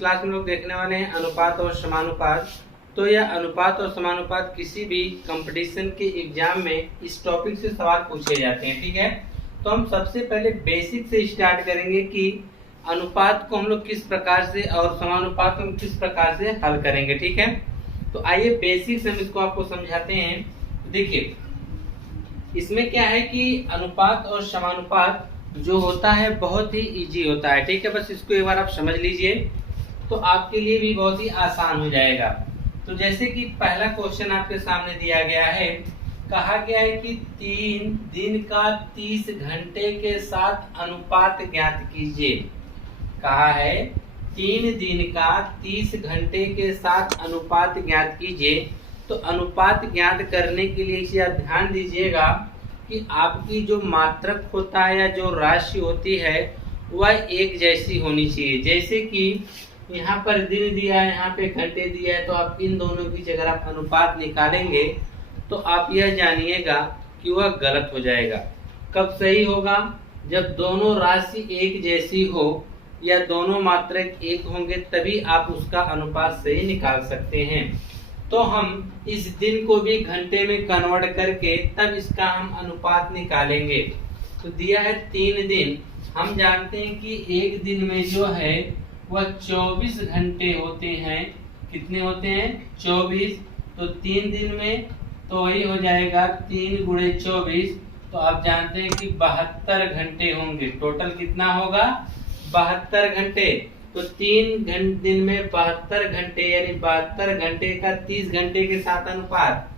Class में लोग देखने वाले हैं अनुपात और समानुपात। तो यह अनुपात और समानुपात किसी भी कंपटीशन के एग्जाम में इस टॉपिक से सवाल पूछे जाते हैं, ठीक है। तो हम सबसे पहले बेसिक से स्टार्ट करेंगे कि अनुपात को हम लोग किस प्रकार से और समानुपात को हम किस प्रकार से हल करेंगे, ठीक है। तो आइए बेसिक से हम इसको आपको समझाते हैं। देखिए इसमें क्या है कि अनुपात और समानुपात जो होता है बहुत ही इजी होता है, ठीक है। बस इसको एक बार आप समझ लीजिए तो आपके लिए भी बहुत ही आसान हो जाएगा। तो जैसे कि पहला क्वेश्चन आपके सामने दिया गया है, कहा गया है कि 3 दिन का 30 घंटे के साथ अनुपात ज्ञात कीजिए। कहा है 3 दिन का 30 घंटे के साथ अनुपात ज्ञात कीजिए। तो अनुपात ज्ञात करने के लिए इसे आप ध्यान दीजिएगा कि आपकी जो मात्रक होता है या जो राशि होती है वह एक जैसी होनी चाहिए। जैसे कि यहाँ पर दिन दिया है, यहाँ पे घंटे दिया है, तो आप इन दोनों की अगर आप अनुपात निकालेंगे तो आप यह जानिएगा कि वह गलत हो जाएगा। कब सही होगा? जब दोनों राशि एक जैसी हो या दोनों मात्रक एक होंगे तभी आप उसका अनुपात सही निकाल सकते हैं। तो हम इस दिन को भी घंटे में कन्वर्ट करके तब इसका हम अनुपात निकालेंगे। तो दिया है 3 दिन, हम जानते हैं कि एक दिन में जो है वह 24 घंटे होते हैं। कितने होते हैं? 24। तो 3 दिन में तो वही हो जाएगा 3 गुणे 24। तो आप जानते हैं कि 72 घंटे होंगे। टोटल कितना होगा? 72 घंटे। तो 3 दिन में 72 घंटे यानी 72 घंटे का 30 घंटे के साथ अनुपात।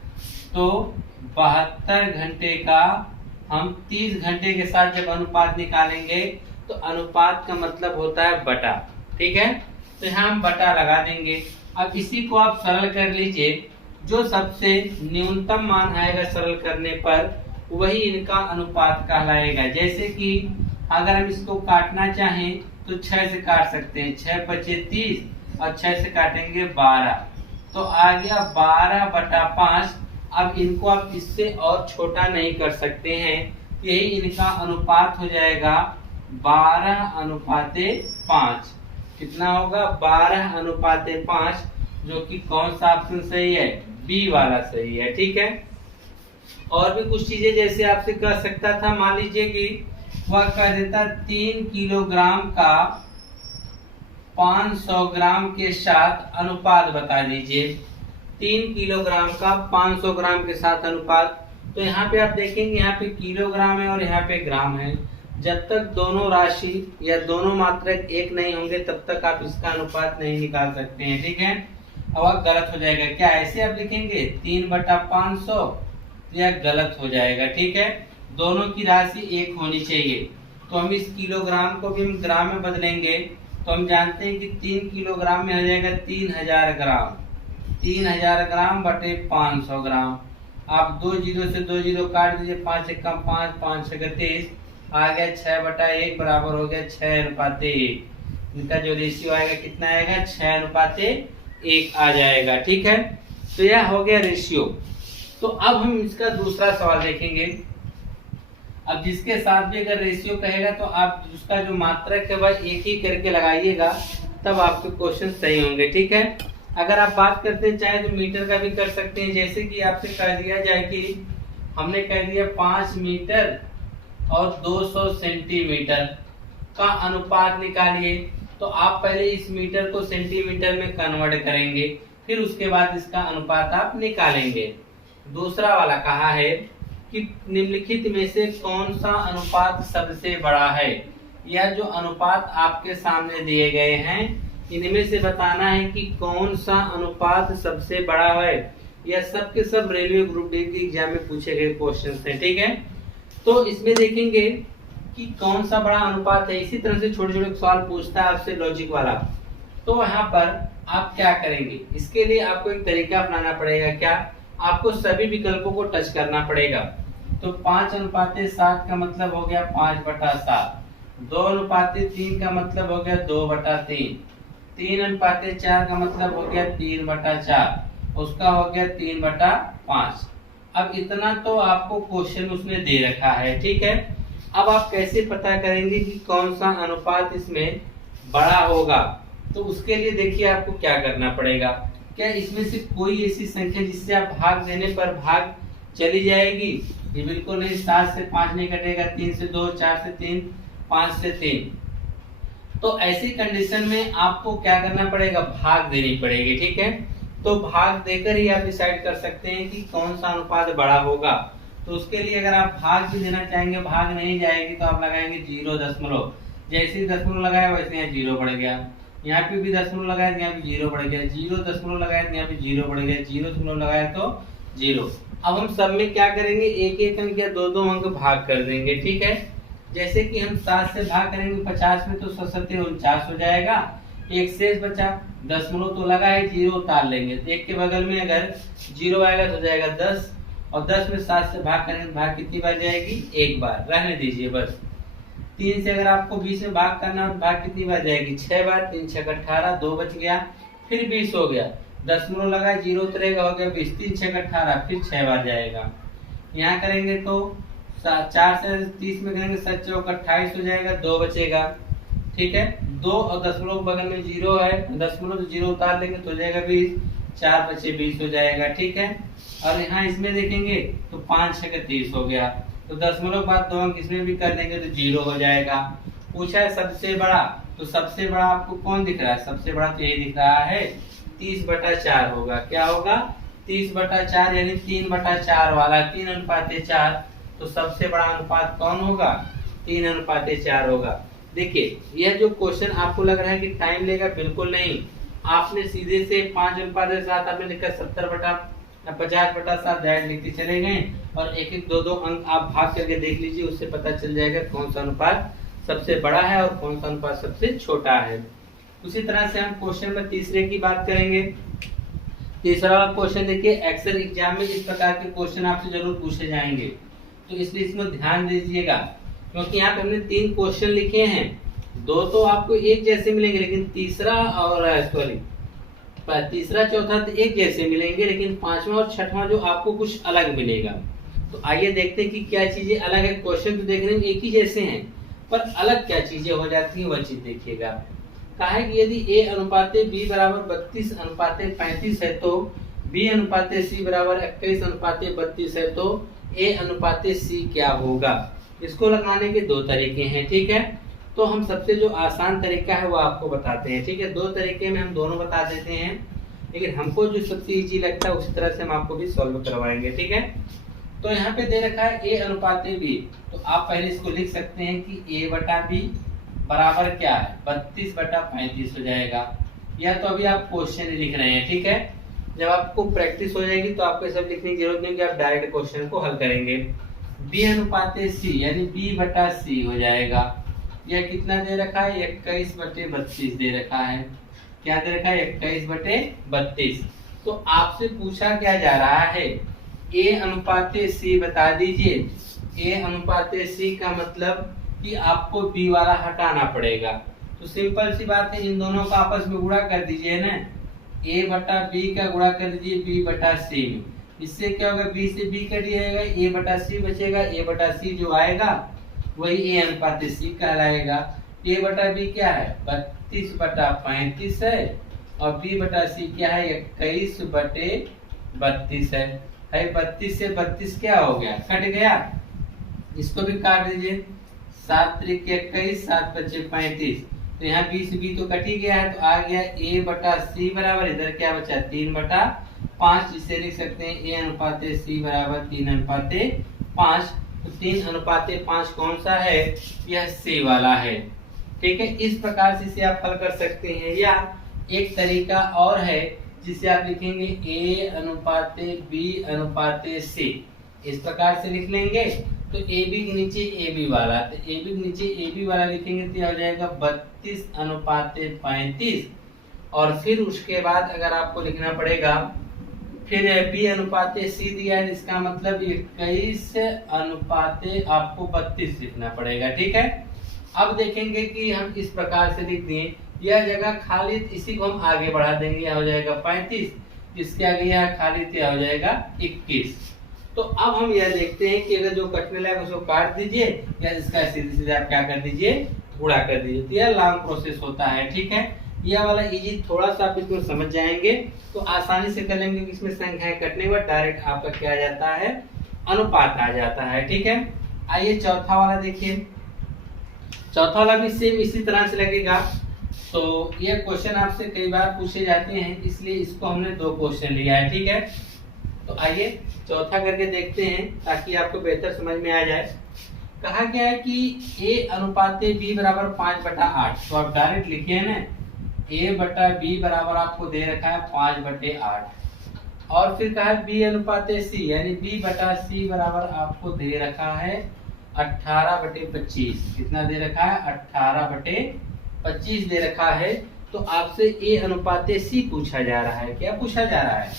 तो 72 घंटे का हम 30 घंटे के साथ जब अनुपात निकालेंगे तो अनुपात का मतलब होता है बटा, ठीक है। तो यहाँ हम बटा लगा देंगे। अब इसी को आप सरल कर लीजिए। जो सबसे न्यूनतम मान आएगा सरल करने पर वही इनका अनुपात कहलाएगा। जैसे कि अगर हम इसको काटना चाहें तो 6 से काट सकते हैं। 6 पचे 30 और 6 से काटेंगे 12। तो आ गया 12/5। अब इनको आप इससे और छोटा नहीं कर सकते हैं, यही इनका अनुपात हो जाएगा 12:5। कितना होगा? 12:5, जो कि कौन सा ऑप्शन सही है? बी वाला सही है, ठीक है। और भी कुछ चीजें जैसे आपसे कह सकता था, मान लीजिए कि वह कह देता 3 किलोग्राम का 500 ग्राम के साथ अनुपात बता दीजिए। 3 किलोग्राम का 500 ग्राम के साथ अनुपात। तो यहाँ पे आप देखेंगे यहाँ पे किलोग्राम है और यहाँ पे ग्राम है। जब तक दोनों राशि या दोनों मात्रक एक नहीं होंगे तब तक आप इसका अनुपात नहीं निकाल सकते हैं, ठीक है। अब आप गलत हो जाएगा। क्या ऐसे आप लिखेंगे 3/500? यह गलत हो जाएगा, ठीक है। दोनों की राशि एक होनी चाहिए। तो हम इस किलोग्राम को भी हम ग्राम में बदलेंगे। तो हम जानते हैं कि 3 किलोग्राम में हो जाएगा 3000 ग्राम। 3000 ग्राम बटे 500 ग्राम। आप 2 जीरो से 2 जीरो काट दीजिए। 5 एक कम 5, 5 छः 30, आ गया 6/1 बराबर हो गया 6:1। इनका जो रेशियो आएगा कितना आएगा? 6:1 आ जाएगा, ठीक है। तो यह हो गया रेशियो। तो अब हम इसका दूसरा सवाल देखेंगे। अब जिसके साथ भी अगर रेशियो कहेगा तो आप उसका जो मात्रक है वह एक ही करके लगाइएगा, तब आपके क्वेश्चन सही होंगे, ठीक है। अगर आप बात करते हैं चाहे तो मीटर का भी कर सकते हैं। जैसे कि आपसे कह दिया जाए कि हमने कह दिया 5 मीटर और 200 सेंटीमीटर का अनुपात निकालिए। तो आप पहले इस मीटर को सेंटीमीटर में कन्वर्ट करेंगे, फिर उसके बाद इसका अनुपात आप निकालेंगे। दूसरा वाला कहा है कि निम्नलिखित में से कौन सा अनुपात सबसे बड़ा है। यह जो अनुपात आपके सामने दिए गए हैं इनमें से बताना है कि कौन सा अनुपात सबसे बड़ा है। यह सब के सब रेलवे ग्रुप डी के एग्जाम में पूछे गए क्वेश्चन हैं, ठीक है। तो इसमें देखेंगे कि कौन सा बड़ा अनुपात है। इसी तरह से छोटे छोटे सवाल पूछता है आपसे लॉजिक वाला। तो यहाँ पर आप क्या करेंगे? इसके लिए आपको एक तरीका अपनाना पड़ेगा। क्या? आपको सभी विकल्पों को टच करना पड़ेगा। तो 5:7 का मतलब हो गया 5/7। 2:3 का मतलब हो गया 2/3। 3:4 का मतलब हो गया 3/4। उसका हो गया 3/5। अब इतना तो आपको क्वेश्चन उसने दे रखा है, ठीक है। अब आप कैसे पता करेंगे कि कौन सा अनुपात इसमें बड़ा होगा? तो उसके लिए देखिए आपको क्या करना पड़ेगा। क्या इसमें से कोई ऐसी संख्या जिससे आप भाग देने पर भाग चली जाएगी? ये बिल्कुल नहीं। 7 से 5 नहीं कटेगा, 3 से 2, 4 से 3, 5 से 3। तो ऐसी कंडीशन में आपको क्या करना पड़ेगा? भाग देनी पड़ेगी। ठीक है, तो भाग देकर ही आप डिसाइड कर सकते हैं कि कौन सा अनुपात बड़ा होगा। तो उसके लिए अगर आप भाग भी देना चाहेंगे, भाग नहीं जाएगी तो आप लगाएंगे 0 जैसे ही दशमलव लगाया वैसे यहाँ 0 बढ़ गया, यहाँ पे भी दशमलव लगाया तो यहाँ पे 0 बढ़ गया, 0 लगाया तो यहाँ पे 0 बढ़ गया, 0 लगाया तो 0। अब हम सब में क्या करेंगे? एक एक अंक या दो दो अंक भाग कर देंगे। ठीक है, जैसे कि हम 7 से भाग करेंगे 50 में तो 7 49 हो जाएगा। एक शेष बचा, दशमलव तो लगा है, 0 उतार लेंगे। एक के बगल में अगर 0 आएगा तो जाएगा 10, और 10 में 7 से भाग करेंगे तो भाग कितनी बार जाएगी? एक बार। रहने दीजिए बस। 3 से अगर आपको 20 में भाग करना हो तो भाग कितनी बार जाएगी? 6 बार। 3 6 18, 2 बच गया, फिर 20 हो गया, दशमलव लगा, 0 उतरेगा, हो गया 20। 3 6 18, फिर 6 बार जाएगा। यहाँ करेंगे तो 4 से 30 में करेंगे 7 चौक 28 हो जाएगा, 2 बचेगा। ठीक है, 2 और दशमलव बगल में 0 है, दशमलव तो 0 उतार लेंगे तो हो जाएगा 20, 4 बचे 20 हो जाएगा। ठीक है, और यहाँ इसमें देखेंगे तो 5 6 30 हो गया, तो दशमलव बाद 2 अंक इसमें भी कर लेंगे तो 0 हो जाएगा। पूछा है सबसे बड़ा, तो सबसे बड़ा आपको कौन दिख रहा है? सबसे बड़ा तो यही दिख रहा है, 30/4 होगा। क्या होगा? 30/4 यानी 3/4 वाला, 3:4। तो सबसे बड़ा अनुपात कौन होगा? 3:4 होगा। देखिए, यह जो क्वेश्चन आपको लग रहा है कि टाइम लेगा, बिल्कुल नहीं। आपने सीधे से 5:7 आपने लिखा 50/7 डायरेक्ट लिखते चले गए, और एक एक दो दो अंक आप भाग करके देख लीजिए, उससे पता चल जाएगा कौन सा अनुपात सबसे बड़ा है और कौन सा अनुपात सबसे छोटा है। उसी तरह से हम क्वेश्चन में तीसरे की बात करेंगे। तीसरा क्वेश्चन देखिए, एक्सेल एग्जाम में इस प्रकार के क्वेश्चन आपसे जरूर पूछे जाएंगे, तो इसलिए इसमें ध्यान दीजिएगा, क्योंकि यहाँ पे हमने 3 क्वेश्चन लिखे हैं। 2 तो आपको एक जैसे मिलेंगे, लेकिन तीसरा चौथा तो एक जैसे मिलेंगे, लेकिन 5वां और 6वां जो आपको कुछ अलग मिलेगा। तो आइए देखते हैं कि क्या चीजें अलग है। क्वेश्चन तो देखने में एक ही जैसे हैं, पर अलग क्या चीजें हो जाती हैं वह चीज देखिएगा। कहा है कि यदि A अनुपात B बराबर 32 अनुपात 35 है, तो B अनुपात C बराबर 21 अनुपात 32 है, तो A अनुपात C क्या होगा? इसको लगाने के 2 तरीके हैं। ठीक है, तो हम सबसे जो आसान तरीका है वो आपको बताते हैं। ठीक है, 2 तरीके में हम दोनों बता देते हैं, लेकिन हमको जो सबसे इजी लगता है उसी तरह से हम आपको भी सॉल्व करवाएंगे। ठीक है, तो यहाँ पे दे रखा है A अनुपात B, तो आप पहले इसको लिख सकते हैं कि A/B बराबर क्या है? 32/35 हो जाएगा। या तो अभी आप क्वेश्चन लिख रहे हैं। ठीक है, जब आपको प्रैक्टिस हो जाएगी तो आपको सब लिखने की जरूरत नहीं, कि आप डायरेक्ट क्वेश्चन को हल करेंगे। B अनुपात C यानी B/C हो जाएगा। यह कितना दे रखा है? 21/32 दे रखा है। क्या दे रखा है? 21/32। तो आपसे पूछा क्या जा रहा है? A अनुपात C बता दीजिए। A अनुपात C का मतलब कि आपको B वाला हटाना पड़ेगा। तो सिंपल सी बात है, इन दोनों का आपस में गुणा कर दीजिए ना। A/B का गुणा कर दीजिए B/C में। इससे क्या होगा? B से B कट जाएगा, A/C बचेगा। A/C जो आएगा वही A अनुपात C कहलाएगा। A/B क्या है? 32/35 है, और B/C क्या है? 21/32 है। 32 से 32 क्या हो गया? कट गया। इसको भी काट दीजिए। 7 त्रिक 21, 7 पच्चे 35। तो यहाँ B से B तो कट ही गया है, तो आ गया A/C बराबर, इधर क्या बचा? 3/5। इसे लिख सकते हैं A अनुपात C बराबर 3/5। तो 3/5 कौन सा है? यह C वाला है। ठीक है, इस प्रकार से इसे आप हल कर सकते हैं। या एक तरीका और है जिसे आप लिखेंगे A अनुपात B अनुपात C। इस प्रकार से लिख लेंगे, तो AB के नीचे AB वाला, तो AB के नीचे AB वाला लिखेंगे तो हो जाएगा 32/35। और फिर उसके बाद अगर आपको लिखना पड़ेगा, फिर B अनुपात C दिया है, इसका मतलब 21 अनुपात आपको 32 लिखना पड़ेगा। ठीक है, अब देखेंगे कि हम इस प्रकार से लिख दिए, यह जगह खाली, इसी को हम आगे बढ़ा देंगे, यह हो जाएगा 35, इसके आगे यह खाली तो हो जाएगा 21। तो अब हम यह देखते हैं कि अगर जो कटने लगा उसको काट दीजिए, या इसका सीधे सीधे आप क्या कर दीजिए? गुणा कर दीजिए। तो यह लॉन्ग प्रोसेस होता है। ठीक है, यह वाला इजी थोड़ा सा आप इसमें समझ जाएंगे तो आसानी से कर लेंगे। इसमें संख्याएं कटने के बाद डायरेक्ट आपका क्या आ जाता है, अनुपात आ जाता है। ठीक है, आइए चौथा वाला देखिए। चौथा वाला भी सेम इसी तरह से लगेगा। तो ये क्वेश्चन आपसे कई बार पूछे जाते हैं, इसलिए इसको हमने 2 क्वेश्चन लिया है। ठीक है, तो आइए चौथा करके देखते हैं ताकि आपको बेहतर समझ में आ जाए। कहा गया है कि a अनुपाते b बराबर 5/8। तो आप डायरेक्ट लिखिए ना, a बटा b बराबर आपको दे रखा है 5/8। और फिर कहा है b अनुपाते c, यानी b बटा c बराबर आपको दे रखा है 18/25। कितना दे रखा है, 18/25 दे रखा है। तो आपसे a अनुपाते c पूछा जा रहा है। क्या पूछा जा रहा है,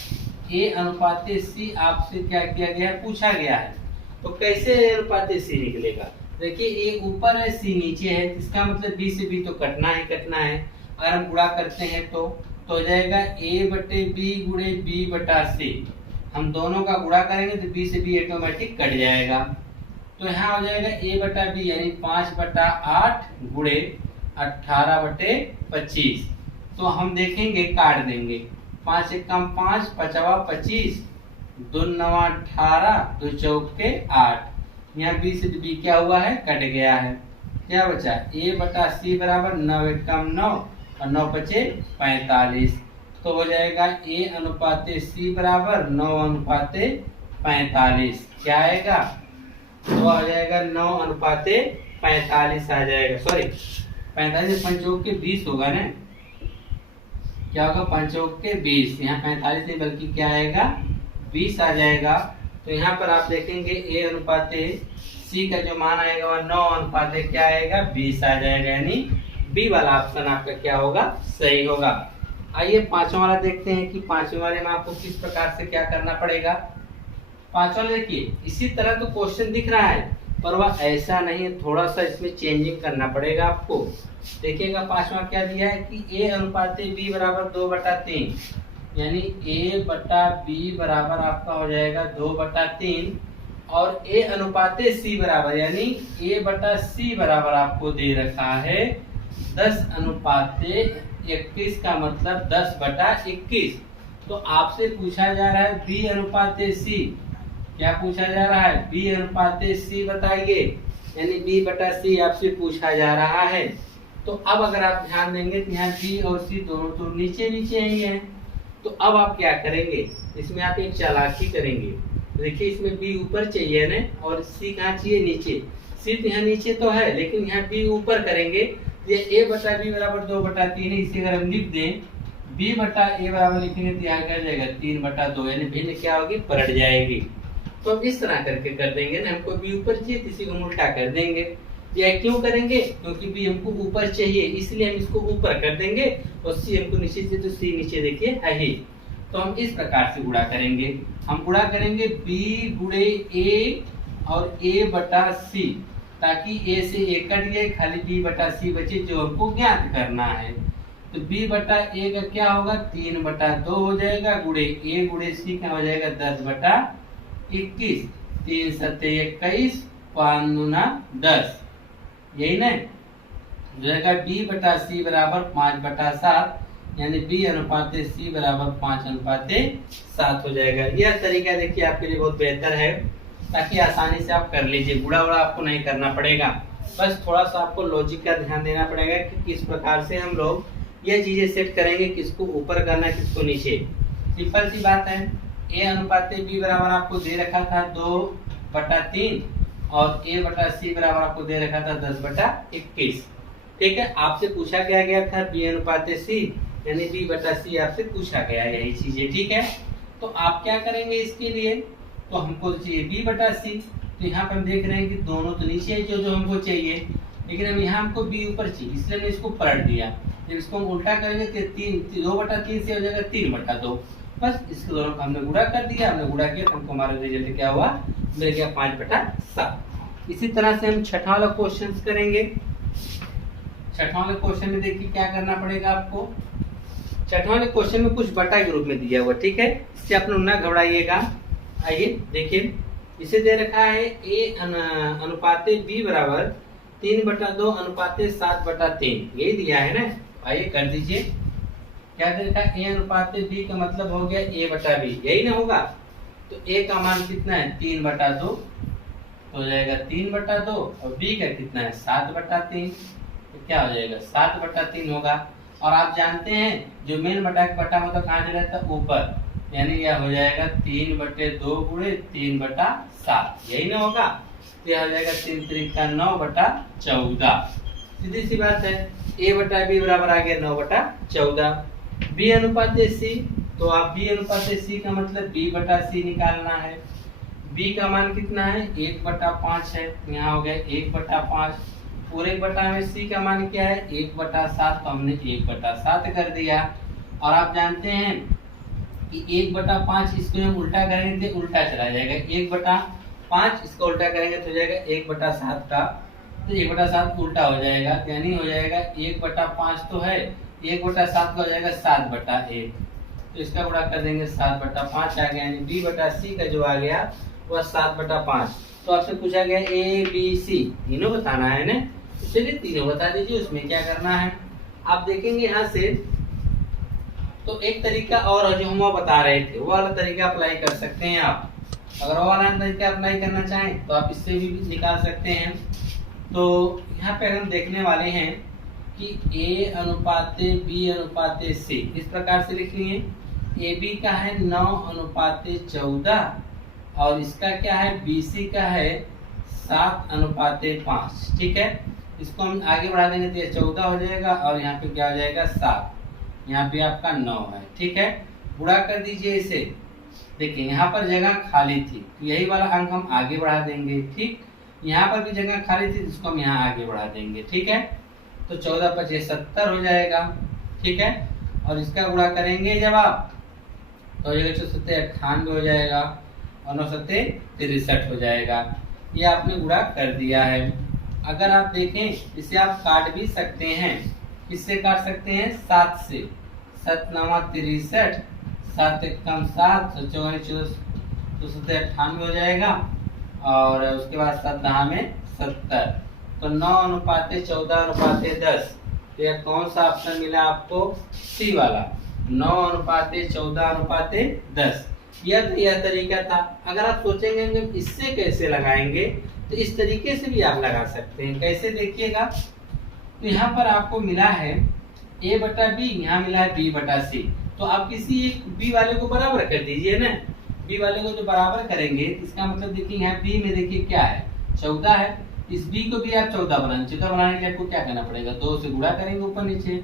a अनुपाते c आपसे क्या किया गया है, पूछा गया है। तो कैसे a अनुपाते c निकलेगा, देखिए a ऊपर है c नीचे है, इसका मतलब b से b तो कटना ही कटना है। अगर हम गुणा करते हैं तो हो जाएगा a बटे b गुणे b बटा c। हम दोनों का गुणा करेंगे तो b से b ऑटोमेटिक कट जाएगा। तो यहाँ हो जाएगा a बटा b यानी 5/8 गुणे 18/25। तो हम देखेंगे काट देंगे, 5 एक कम 5, 5×5 = 25, 2 9 18, 2 चौके 8। यहाँ b से b क्या हुआ है, कट गया है। क्या बचा, a बटा c बराबर 9 एक कम 9 और 9 5 45। तो हो जाएगा a अनुपाते c बराबर 9 अनुपाते 45। क्या आएगा, तो आ जाएगा 9 अनुपाते 45 आ जाएगा। सॉरी 45 पंचोक के 20 होगा ना, क्या होगा, पंचोक के 20। यहाँ 45 नहीं बल्कि क्या आएगा, 20 आ जाएगा। तो यहाँ पर आप देखेंगे a अनुपाते c का जो मान आएगा वह 9 अनुपाते क्या आएगा, 20 आ जाएगा। यानी बी वाला ऑप्शन आपका क्या होगा, सही होगा। आइए पांचवा वाला देखते हैं कि पांचवे वाले में आपको किस प्रकार से क्या करना पड़ेगा। पांचवा देखिए, इसी तरह तो क्वेश्चन दिख रहा है पर वह ऐसा नहीं है, थोड़ा सा इसमें चेंजिंग करना पड़ेगा आपको। देखिएगा पांचवा क्या दिया है कि a अनुपाते b बराबर 2/3, यानी a बटा b बराबर आपका हो जाएगा 2/3। और a अनुपाते c बराबर यानी a बटा c बराबर आपको दे रखा है 10/21 का मतलब 10/21। तो आपसे पूछा जा रहा है b अनुपाते c, क्या पूछा जा रहा है, b अनुपाते c बताइए, यानी b बटा c आपसे पूछा जा रहा है। तो अब अगर आप ध्यान देंगे तो यहाँ b और c दोनों तो नीचे नीचे ही हैं। तो अब आप क्या करेंगे, इसमें आप एक चालाकी करेंगे। देखिए इसमें b ऊपर चाहिए ना और c कहाँ चाहिए, नीचे। c तो यहाँ नीचे तो है लेकिन यहाँ b ऊपर करेंगे। ये a बटा b बराबर 2/3 है। इसे अगर हम लिख दें b बटा a बराबर लिखेंगे तो यहाँ क्या जाएगा 3/2, यानी भिन्न क्या होगी, पलट जाएगी। तो अब इस तरह करके कर देंगे ना, हमको b ऊपर चाहिए किसी को उल्टा कर देंगे। यह क्यों करेंगे, क्योंकि b हमको ऊपर चाहिए इसलिए हम इसको ऊपर कर देंगे और c हमको नीचे चाहिए तो c नीचे देखिए है ही। तो हम इस प्रकार से गुणा करेंगे, हम गुणा करेंगे b गुणे a और a बटा c, ताकि a से a कट गए, खाली b बटा c बचे जो हमको ज्ञात करना है। तो b बटा a का क्या होगा, 3/2 हो जाएगा, गुणे a गुणे c क्या हो जाएगा 10/21। 3 7 21, 5 दूना 10, यही ना जाएगा। b बटा c बराबर 5/7, यानी b अनुपाते c बराबर 5/7 हो जाएगा। यह तरीका देखिए आपके लिए बहुत बेहतर है, ताकि आसानी से आप कर लीजिए, गुणा वुणा आपको नहीं करना पड़ेगा। बस थोड़ा सा आपको लॉजिक का ध्यान देना पड़ेगा कि किस प्रकार से हम लोग ये चीजें सेट करेंगे, किसको ऊपर करना है किसको नीचे। सिंपल सी बात है, a अनुपाते b बराबर आपको दे रखा था 2/3 और a बटा c बराबर आपको दे रखा था 10/21। ठीक है, आपसे पूछा गया था b अनुपाते c, यानी b बटा c आपसे पूछा गया है, यही चीजें। ठीक है, तो आप क्या करेंगे इसके लिए, तो हमको चाहिए b बटा c। तो यहाँ पे हम देख रहे हैं कि दोनों तो नीचे है जो हमको चाहिए, लेकिन हम यहाँ हमको b ऊपर चाहिए इसलिए हमने इसको पलट दिया। जब इसको हम उल्टा करेंगे तो 2/3 से हो जाएगा 3/2। बस इसको दोनों का हमने गुणा कर दिया, हमने गुणा किया तो हमको हमारा रिजल्ट क्या हुआ, मिल गया 5/7। इसी तरह से हम छठा वाला क्वेश्चन करेंगे। छठा वाले क्वेश्चन में देखिए क्या करना पड़ेगा आपको। छठा वाले क्वेश्चन में कुछ बटा के रूप में दिया हुआ, ठीक है, इससे आप लोग ना घबराइएगा। आइए देखिए, इसे दे रखा है a अनुपाते b बराबर 3/2 अनुपाते 7/3, यही दिया है ना। आइए कर दीजिए। क्या देखा, ए अनुपात बी का मतलब हो गया ए बटा बी, यही ना होगा। तो ए का मान कितना है 3/2, तो हो जाएगा 3/2, और बी का कितना है 7/3, तो क्या हो जाएगा 7/3 होगा। और आप जानते हैं जो मेन बटा का बटा मतलब कहाँ चला जाता है ऊपर, यानी यह हो जाएगा 3/2 गुणे 3/7, यही ना होगा। तो यह हो जाएगा 3 त्रिका 9/14, सीधी सी बात है। ए बटा बी बराबर आ गया 9/14। बी अनुपात सी, तो आप बी अनुपात सी का मतलब बी बटा सी निकालना है। बी का मान कितना है 1/5 है, यहाँ हो गया 1/5, पूरे बटा में सी का मान क्या है 1/7, तो हमने 1/7 कर दिया। और आप जानते हैं कि 1/5 इसको हम उल्टा करेंगे तो उल्टा चला जाएगा, 1/5 इसको उल्टा करेंगे तो हो जाएगा 1/7 का, तो 1/7 उल्टा हो जाएगा, यानी हो जाएगा 1/5 तो है, 1/7 का हो जाएगा 7/1, तो इसका गुणा कर देंगे 7/5 आ गया, यानी बी बटा सी का जो आ गया वह 7/5। तो आपसे पूछा गया ए बी सी तीनों बताना है ना, तो चलिए तीनों बता दीजिए, उसमें क्या करना है। आप देखेंगे यहाँ से तो एक तरीका और है जो हम वो बता रहे थे, वो वाला तरीका अप्लाई कर सकते हैं आप। अगर वो वाला तरीका अप्लाई करना चाहें तो आप इससे भी निकाल सकते हैं। तो यहाँ पे हम देखने वाले हैं कि ए अनुपात बी अनुपात सी, इस प्रकार से लिख लिए। ए बी का है 9/14, और इसका क्या है बी सी का है 7/5, ठीक है। इसको हम आगे बढ़ा देंगे तो ये 14 हो जाएगा, और यहाँ पे क्या हो जाएगा 7, यहाँ पे आपका 9 है, ठीक है। गुणा कर दीजिए इसे। देखिए यहाँ पर जगह खाली थी, तो यही वाला अंक हम आगे बढ़ा देंगे, ठीक। यहाँ पर भी जगह खाली थी, जिसको हम यहाँ आगे बढ़ा देंगे, ठीक है। तो 14×5 70 हो जाएगा, ठीक है। और इसका गुणा करेंगे जब आप, तो हो जाएगा 94 हो जाएगा, और 9×7 63 हो जाएगा। ये आपने गुणा कर दिया है। अगर आप देखें इसे आप काट भी सकते हैं, किससे काट सकते हैं 7 से, 7×9 = 63, 7 × 7 = 98 हो जाएगा, और उसके बाद 7×9 = 70, तो 9/14:10। तो यह कौन सा ऑप्शन मिला आपको, सी वाला, 9/14:10। यह तरीका था। अगर आप सोचेंगे कि इससे कैसे लगाएंगे, तो इस तरीके से भी आप लगा सकते हैं। कैसे देखिएगा, तो यहाँ पर आपको मिला है a बटा बी, यहाँ मिला है b बटा सी, तो आप किसी एक b वाले को बराबर कर दीजिए ना। b वाले को जो बराबर करेंगे, इसका मतलब देखिए यहाँ b में देखिए क्या है 14 है, इस b को भी आप 14 बनाएंगे। 14 बनाने के लिए आपको क्या करना पड़ेगा, 2 से गुणा करेंगे ऊपर नीचे,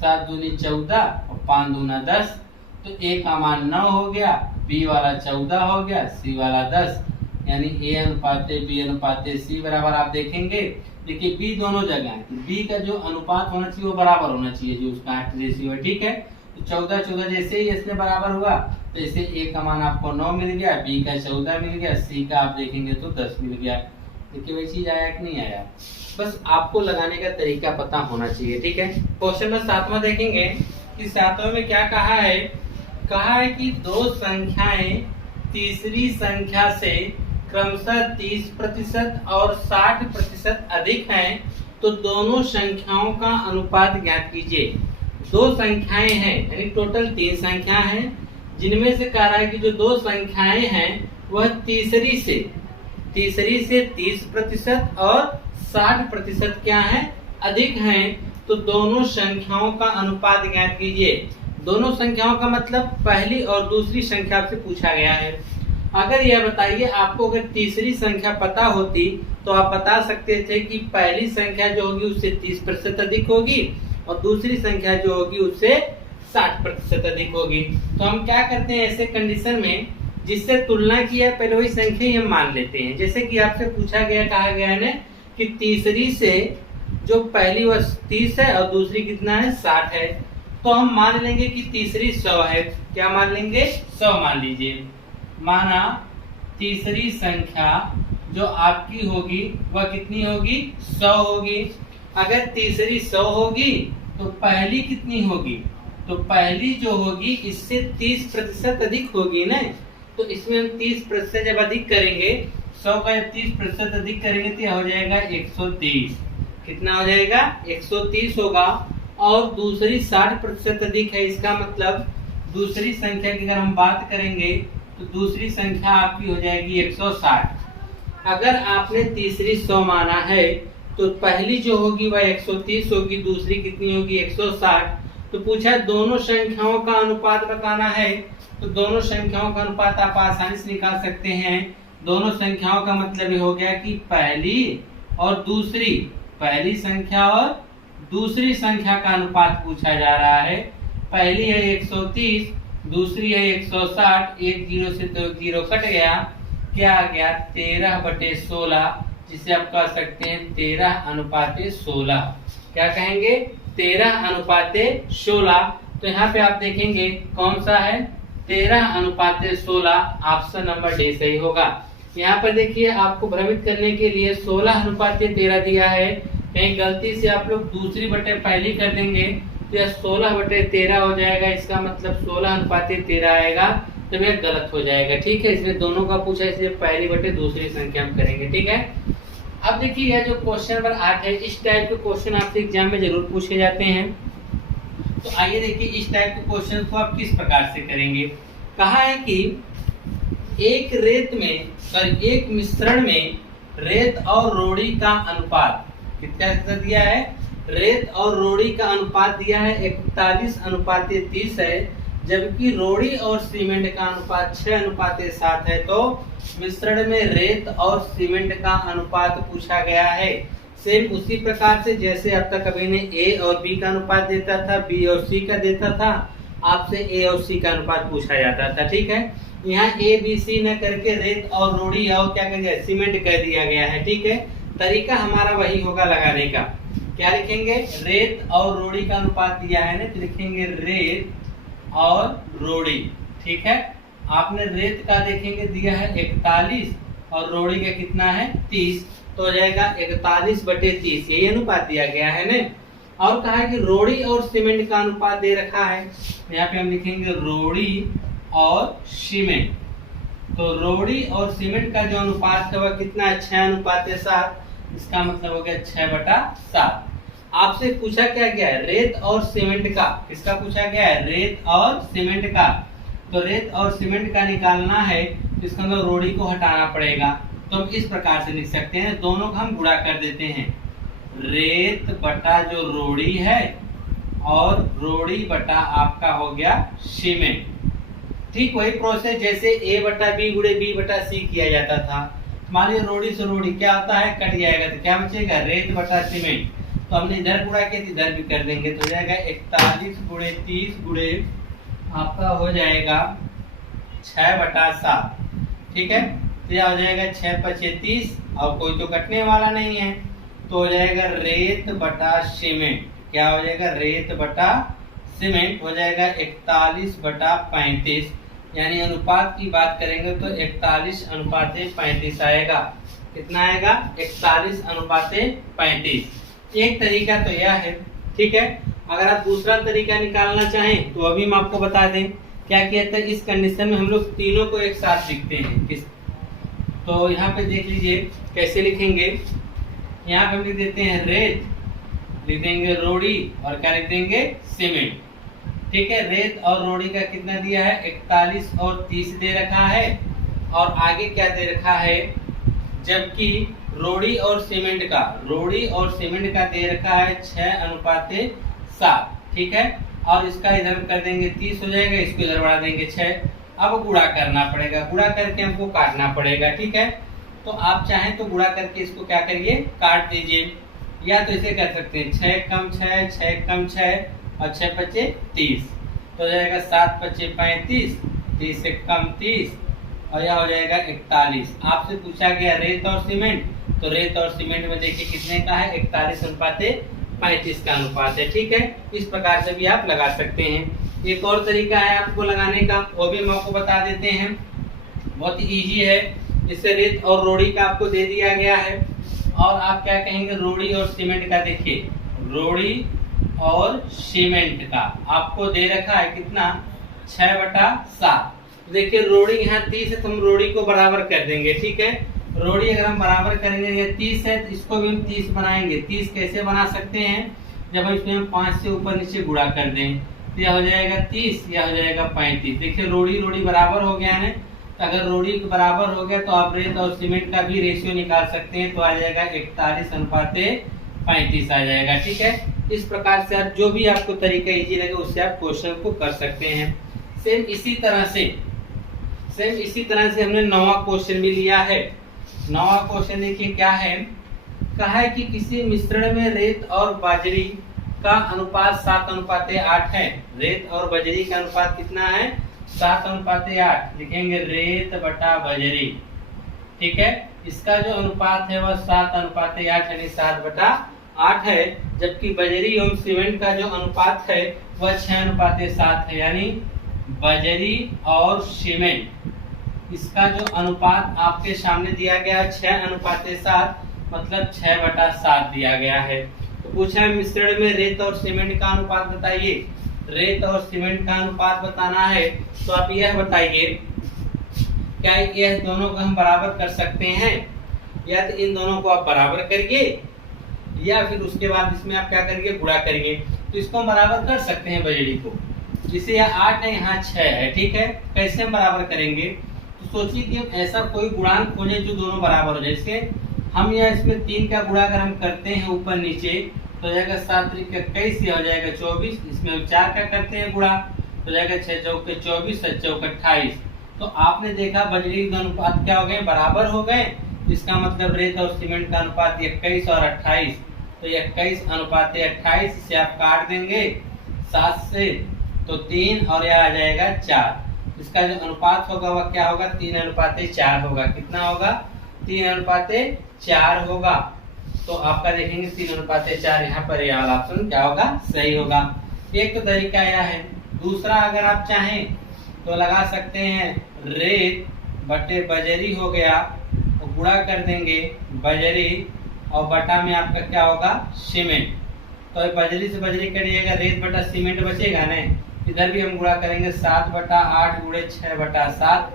7 दूनी 14 और 5 दूना 10, तो a का मान 9 हो गया, b वाला 14 हो गया, c वाला 10, यानी a अनुपात b अनुपात c बराबर। आप देखेंगे देखिए b दोनों जगह है, तो b का जो अनुपात होना चाहिए वो बराबर होना चाहिए, जो उसका रेशियो है, ठीक है। तो 14 जैसे ही इसमें बराबर हुआ, तो इसे a का मान आपको 9 मिल गया, b का 14 मिल गया, c का आप देखेंगे तो 10 मिल गया। देखिए वही चीज आया कि नहीं आया, बस आपको लगाने का तरीका पता होना चाहिए, ठीक है। क्वेश्चन में 7वां देखेंगे कि 7वें में क्या कहा है, कहा है कि दो संख्याएं तीसरी संख्या से क्रमशः 30% और 60% अधिक हैं, तो दोनों संख्याओं का अनुपात ज्ञात कीजिए। दो संख्याएं हैं, यानी टोटल 3 संख्या हैं, जिनमें से कह रहा है कि जो दो संख्याएं हैं वह तीसरी से 30% और 60% क्या है अधिक हैं, तो दोनों संख्याओं का अनुपात ज्ञात कीजिए। दोनों संख्याओं का मतलब पहली और दूसरी संख्या से पूछा गया है। अगर यह बताइए आपको, अगर तीसरी संख्या पता होती तो आप बता सकते थे कि पहली संख्या जो होगी उससे 30% अधिक होगी, और दूसरी संख्या जो होगी उससे 60% अधिक होगी। तो हम क्या करते हैं ऐसे कंडीशन में, जिससे तुलना किया पहले वही संख्या ही हम मान लेते हैं। जैसे कि आपसे पूछा गया, कहा गया है ना कि तीसरी से जो पहली वह 30 है और दूसरी कितना है 60 है, तो हम मान लेंगे कि तीसरी 100 है। क्या मान लेंगे 100 मान लीजिए। माना तीसरी संख्या जो आपकी होगी वह कितनी होगी 100 होगी। अगर तीसरी 100 होगी तो पहली कितनी होगी, तो पहली जो होगी इससे 30% अधिक होगी ना। तो इसमें हम 30% जब अधिक करेंगे, 100 का जब 30% अधिक करेंगे तो यह हो जाएगा 130। कितना हो जाएगा 130 होगा। और दूसरी 60% अधिक है, इसका मतलब दूसरी संख्या की अगर हम बात करेंगे तो दूसरी संख्या आपकी हो जाएगी 160। अगर आपने तीसरी 100 माना है तो पहली जो होगी वह 130 होगी, दूसरी कितनी होगी 160। तो पूछा दोनों संख्याओं का अनुपात बताना है, तो दोनों संख्याओं का अनुपात आप आसानी से निकाल सकते हैं। दोनों संख्याओं का मतलब ये हो गया कि पहली और दूसरी, पहली संख्या और दूसरी संख्या का अनुपात पूछा जा रहा है। पहली है 130, दूसरी है 160, एक जीरो से तो जीरो कट गया, क्या आ गया 13/16, जिसे आप कह सकते हैं 13:16। क्या कहेंगे 13:16। तो यहाँ पे आप देखेंगे कौन सा है 13:16, ऑप्शन नंबर डी सही होगा। यहाँ पर देखिए आपको भ्रमित करने के लिए 16:13 दिया है, कहीं गलती से आप लोग दूसरी बटे पहली कर देंगे तो यह 16/13 हो जाएगा, इसका मतलब 16:13 आएगा, तो यह गलत हो जाएगा। ठीक है, इसमें दोनों का पूछा, इसलिए पहली बटे दूसरी संख्या हम करेंगे। ठीक है, अब देखिए यह जो क्वेश्चन नंबर 8 है, इस टाइप के क्वेश्चन आपसे एग्जाम में जरूर पूछे जाते हैं। तो आइए देखिए इस टाइप के क्वेश्चन को आप किस प्रकार से करेंगे। कहा है कि एक रेत में एक मिश्रण में रेत और रोड़ी का अनुपात कितना दिया है, रेत और रोड़ी का अनुपात दिया है 41:30 है, जबकि रोड़ी और सीमेंट का अनुपात 6:7 है। तो मिश्रण में रेत और सीमेंट का अनुपात पूछा गया है। सेम उसी प्रकार से जैसे अब तक अभी ने ए और बी का अनुपात देता था, बी और सी का देता था, आपसे ए और सी का अनुपात पूछा जाता था। ठीक है, यहाँ ए बी सी न करके रेत और रोड़ी और क्या कर दिया सीमेंट कर दिया गया है। ठीक है, तरीका हमारा वही होगा लगाने का। क्या लिखेंगे, रेत और रोड़ी का अनुपात दिया है ना, तो लिखेंगे रेत और रोड़ी। ठीक है, आपने रेत का देखेंगे दिया है 41 और रोड़ी का कितना है 30, तो हो जाएगा 41/30, यही अनुपात दिया गया है ना। और कहा है कि रोड़ी और सीमेंट का अनुपात दे रखा है, यहाँ पे हम लिखेंगे रोड़ी और सीमेंट। तो रोड़ी और सीमेंट का जो अनुपात है वह कितना है 6:7, इसका मतलब हो गया 6/7। आपसे पूछा क्या गया है रेत और सीमेंट का, किसका पूछा गया है रेत और सीमेंट का। तो रेत और सीमेंट का निकालना है तो इसका मतलब रोड़ी को हटाना पड़ेगा, तो हम इस प्रकार से लिख सकते हैं, दोनों का हम गुणा कर देते हैं, रेत बटा जो रोड़ी है और रोड़ी बटा आपका हो गया सीमेंट। ठीक वही प्रोसेस जैसे ए बटा बी गुणे बी बटा सी किया जाता था। मान लीजिए रोड़ी से रोड़ी क्या होता है कट जाएगा, तो क्या बचेगा रेत बटा सीमेंट। तो हमने इधर गुणा किया, इधर भी कर देंगे, तो हो जाएगा 41 × 30 आपका हो जाएगा 6/7। ठीक है, तो यह हो जाएगा 6×5 = 30 और कोई तो कटने वाला नहीं है, तो हो जाएगा रेत बटा सीमेंट। क्या हो जाएगा रेत बटा सीमेंट हो जाएगा 41/35, यानी अनुपात की बात करेंगे तो 41:35 आएगा। कितना आएगा 41:35। एक तरीका तो यह है। ठीक है, अगर आप दूसरा तरीका निकालना चाहें तो अभी हम आपको बता दें क्या किया था। इस कंडीशन में हम लोग तीनों को एक साथ लिखते हैं किस, तो यहाँ पे देख लीजिए कैसे लिखेंगे। यहाँ पे हम लिख देते हैं रेत, लिख देंगे रोड़ी और क्या लिख देंगे सीमेंट। ठीक है, रेत और रोड़ी का कितना दिया है 41 और 30 दे रखा है, और आगे क्या दे रखा है, जबकि रोड़ी और सीमेंट का दे रखा है 6:7। ठीक है, और इसका इधर कर देंगे 30 हो जाएगा, इसको इधर बढ़ा देंगे 6। अब गुणा करना पड़ेगा, गुणा करके हमको काटना पड़ेगा। ठीक है, तो आप चाहें तो गुणा करके इसको क्या करिए काट दीजिए, या तो इसे कर सकते हैं 6 कम 6, 6 कम 6 और 6×5 = 30, तो हो जाएगा 7×5 = 35, 30 से कम 30 और यह हो जाएगा 41। आपसे पूछा गया रेत और सीमेंट, तो रेत और सीमेंट में देखिए कितने का है 41:35 का अनुपात है। ठीक है, इस प्रकार से भी आप लगा सकते हैं। एक और तरीका है आपको लगाने का, वो भी हम आपको बता देते हैं, बहुत इजी है। इससे रेत और रोड़ी का आपको दे दिया गया है, और आप क्या कहेंगे रोड़ी और सीमेंट का। देखिए रोड़ी और सीमेंट का आपको दे रखा है कितना 6/7। देखिए रोड़ी यहाँ 30 है तो हम रोड़ी को बराबर कर देंगे। ठीक है, रोड़ी अगर हम बराबर करेंगे, ये 30 है तो इसको भी हम 30 बनाएंगे। 30 कैसे बना सकते हैं, जब इसमें हम 5 से ऊपर नीचे गुणा कर दें तो यह हो जाएगा 30, यह हो जाएगा 35। देखिए रोड़ी रोड़ी बराबर हो गया है। तो अगर रोड़ी बराबर हो गया तो आप रेत और सीमेंट का भी रेशियो निकाल सकते हैं। तो आ जाएगा 41:35 आ जाएगा। ठीक है, इस प्रकार से आप जो भी आपको तरीका इजी लगे उससे आप क्वेश्चन को कर सकते हैं। सेम इसी तरह से हमने 9वां क्वेश्चन भी लिया है। 9वां क्वेश्चन देखिए क्या है, कहा है कि किसी मिश्रण में रेत और बाजरी का अनुपात 7:8 है। रेत और बजरी का अनुपात कितना है? 7:8। लिखेंगे रेत बटा बजरी। ठीक है, इसका जो अनुपात है वह 7:8 यानी 7/8 है। जबकि बजरी और सीमेंट का जो अनुपात है वह 6:7 है। यानी बजरी और सीमेंट इसका जो अनुपात आपके सामने दिया गया है 6:7, मतलब 6/7 दिया गया है। तो पूछा है मिश्रण में रेत और सीमेंट का अनुपात बताइए। रेत और सीमेंट का अनुपात बताना है तो आप यह बताइए, क्या यह दोनों को हम बराबर कर सकते हैं? या तो इन दोनों को आप बराबर करिए या फिर उसके बाद इसमें आप क्या करिए, गुणा करिए। तो इसको हम बराबर कर सकते हैं बजरी को, जिसे यहाँ 8 है यहाँ 6 है। ठीक है, कैसे हम बराबर करेंगे? तो सोचिए कि हम ऐसा कोई गुणांक खोजें जो दोनों बराबर हो जाए। जैसे हम यहाँ इसमें 3 का गुणा अगर हम करते हैं ऊपर नीचे तो हो जाएगा 7 त्रिक 21, यह हो जाएगा 24। इसमें हम 4 का करते हैं गुणा तो जाएगा 6 चौक 24, 7 चौक 28। तो आपने देखा बजरी के अनुपात क्या हो गए, बराबर हो गए। इसका मतलब रेत और सीमेंट का अनुपात 21 और 28। तो 21:28, इसे आप काट देंगे 7 से तो 3 और यह आ जाएगा 4। इसका जो अनुपात होगा वह क्या होगा, 3:4 होगा। कितना होगा? 3:4 होगा। तो आपका देखेंगे 3:4 यहाँ पर यह वाला ऑप्शन क्या होगा, सही होगा। एक तो तरीका यह है। दूसरा अगर आप चाहें तो लगा सकते हैं रेत बटे बजरी हो गया तो गुणा कर देंगे बजरी और बटा में आपका क्या होगा, सीमेंट। तो बजरी से बजरी करिएगा, रेत बटा सीमेंट बचेगा ना। इधर भी हम गुणा करेंगे 7/8 गुणे 6/7,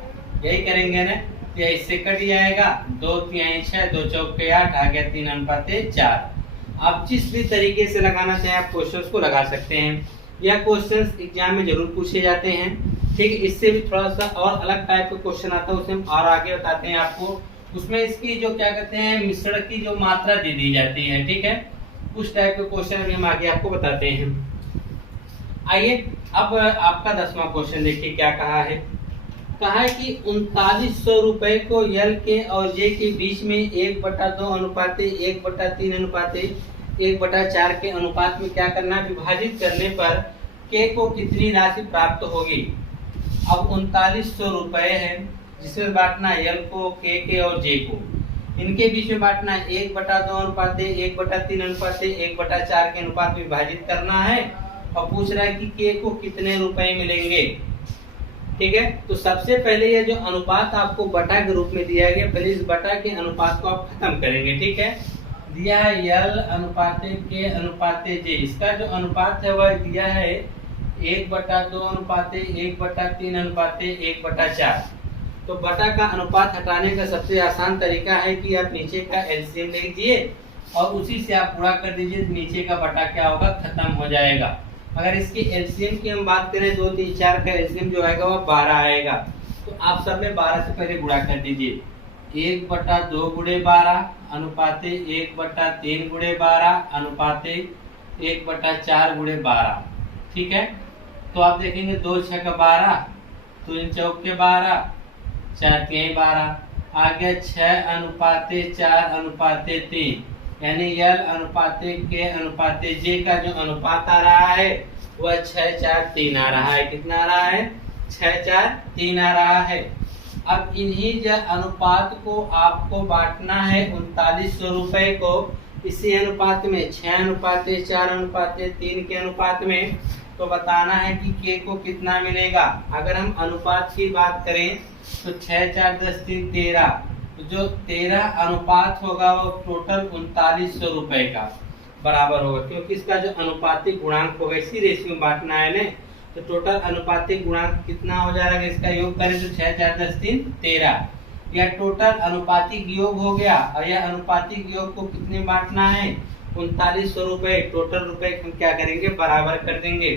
यही करेंगे ना। तो इससे कट जाएगा 2 3 6, 2 चौक 8, आ गया 3:4। आप जिस भी तरीके से लगाना चाहें आप क्वेश्चंस को लगा सकते हैं। यह क्वेश्चंस एग्जाम में जरूर पूछे जाते हैं। ठीक, इससे भी थोड़ा सा और अलग टाइप का क्वेश्चन आता है, उसे हम और आगे बताते हैं आपको। उसमें इसकी जो क्या कहते हैं मिश्रण की जो मात्रा दी जाती है। ठीक है, उस टाइप के क्वेश्चन भी हम आगे आपको बताते हैं। आइए अब आपका 10वां क्वेश्चन देखिए क्या कहा है। कहा है कि 3900 रुपए को यल के और जे के बीच में 1/2 अनुपात 1/3 अनुपात 1/4 के अनुपात में क्या करना है, विभाजित करने पर के को कितनी राशि प्राप्त होगी। अब 3900 रुपए है जिसमें बांटना है यल को, के और जे को। इनके बीच में बांटना है 1/2 अनुपात 1/3 अनुपात 1/4 के अनुपात में विभाजित करना है। और पूछ रहा है कि के को कितने रुपए मिलेंगे। ठीक है, तो सबसे पहले ये जो अनुपात आपको बटा के रूप में दिया गया, पहले इस बटा के अनुपात को आप खत्म करेंगे। ठीक है, दिया है यल अनुपात के अनुपात जे। इसका जो अनुपात है वह दिया है 1/2 अनुपात 1/3 अनुपात 1/4। तो बटा का अनुपात हटाने का सबसे आसान तरीका है कि आप नीचे का एलसीएम ले लीजिए और उसी से आप पूरा कर दीजिए। नीचे का बटा क्या होगा, खत्म हो जाएगा। अगर इसकी एलसीएम की हम बात करें 2 3 4 का एलसीएम जो आएगा वह 12 आएगा। तो आप सब में 12 से पहले गुणा कर दीजिए। 1/2 गुणे 12 अनुपात 1/3 गुणे 12 अनुपात 1/4 गुणे 12। ठीक है, तो आप देखेंगे 2 6 का 12, 3 चौक के 12, 4 3 12, आ गया 6:4:3, यानी यल अनुपात के अनुपात जे का जो अनुपात आ रहा है वह 6:4:3 आ रहा है। कितना आ रहा है, 6:4:3 आ रहा है। अब इन्हीं जो अनुपात को आपको बांटना है 3900 रुपए को इसी अनुपात में 6:4:3 के अनुपात में। तो बताना है कि के को कितना मिलेगा। अगर हम अनुपात की बात करें तो 6 4 10 3 13, तो जो 13 अनुपात होगा वो टोटल 3900 रुपए का बराबर होगा, क्योंकि इसका जो अनुपातिक गुणांक होगा इसी रेशियो में बांटना है ना। तो टोटल अनुपातिक गुणांक कितना हो जाएगा, इसका योग करें तो 6 4 10 3 13। यह टोटल अनुपातिक योग हो गया और यह अनुपातिक योग को कितने बांटना है, 3900 रुपए टोटल रुपए हम क्या करेंगे बराबर कर देंगे।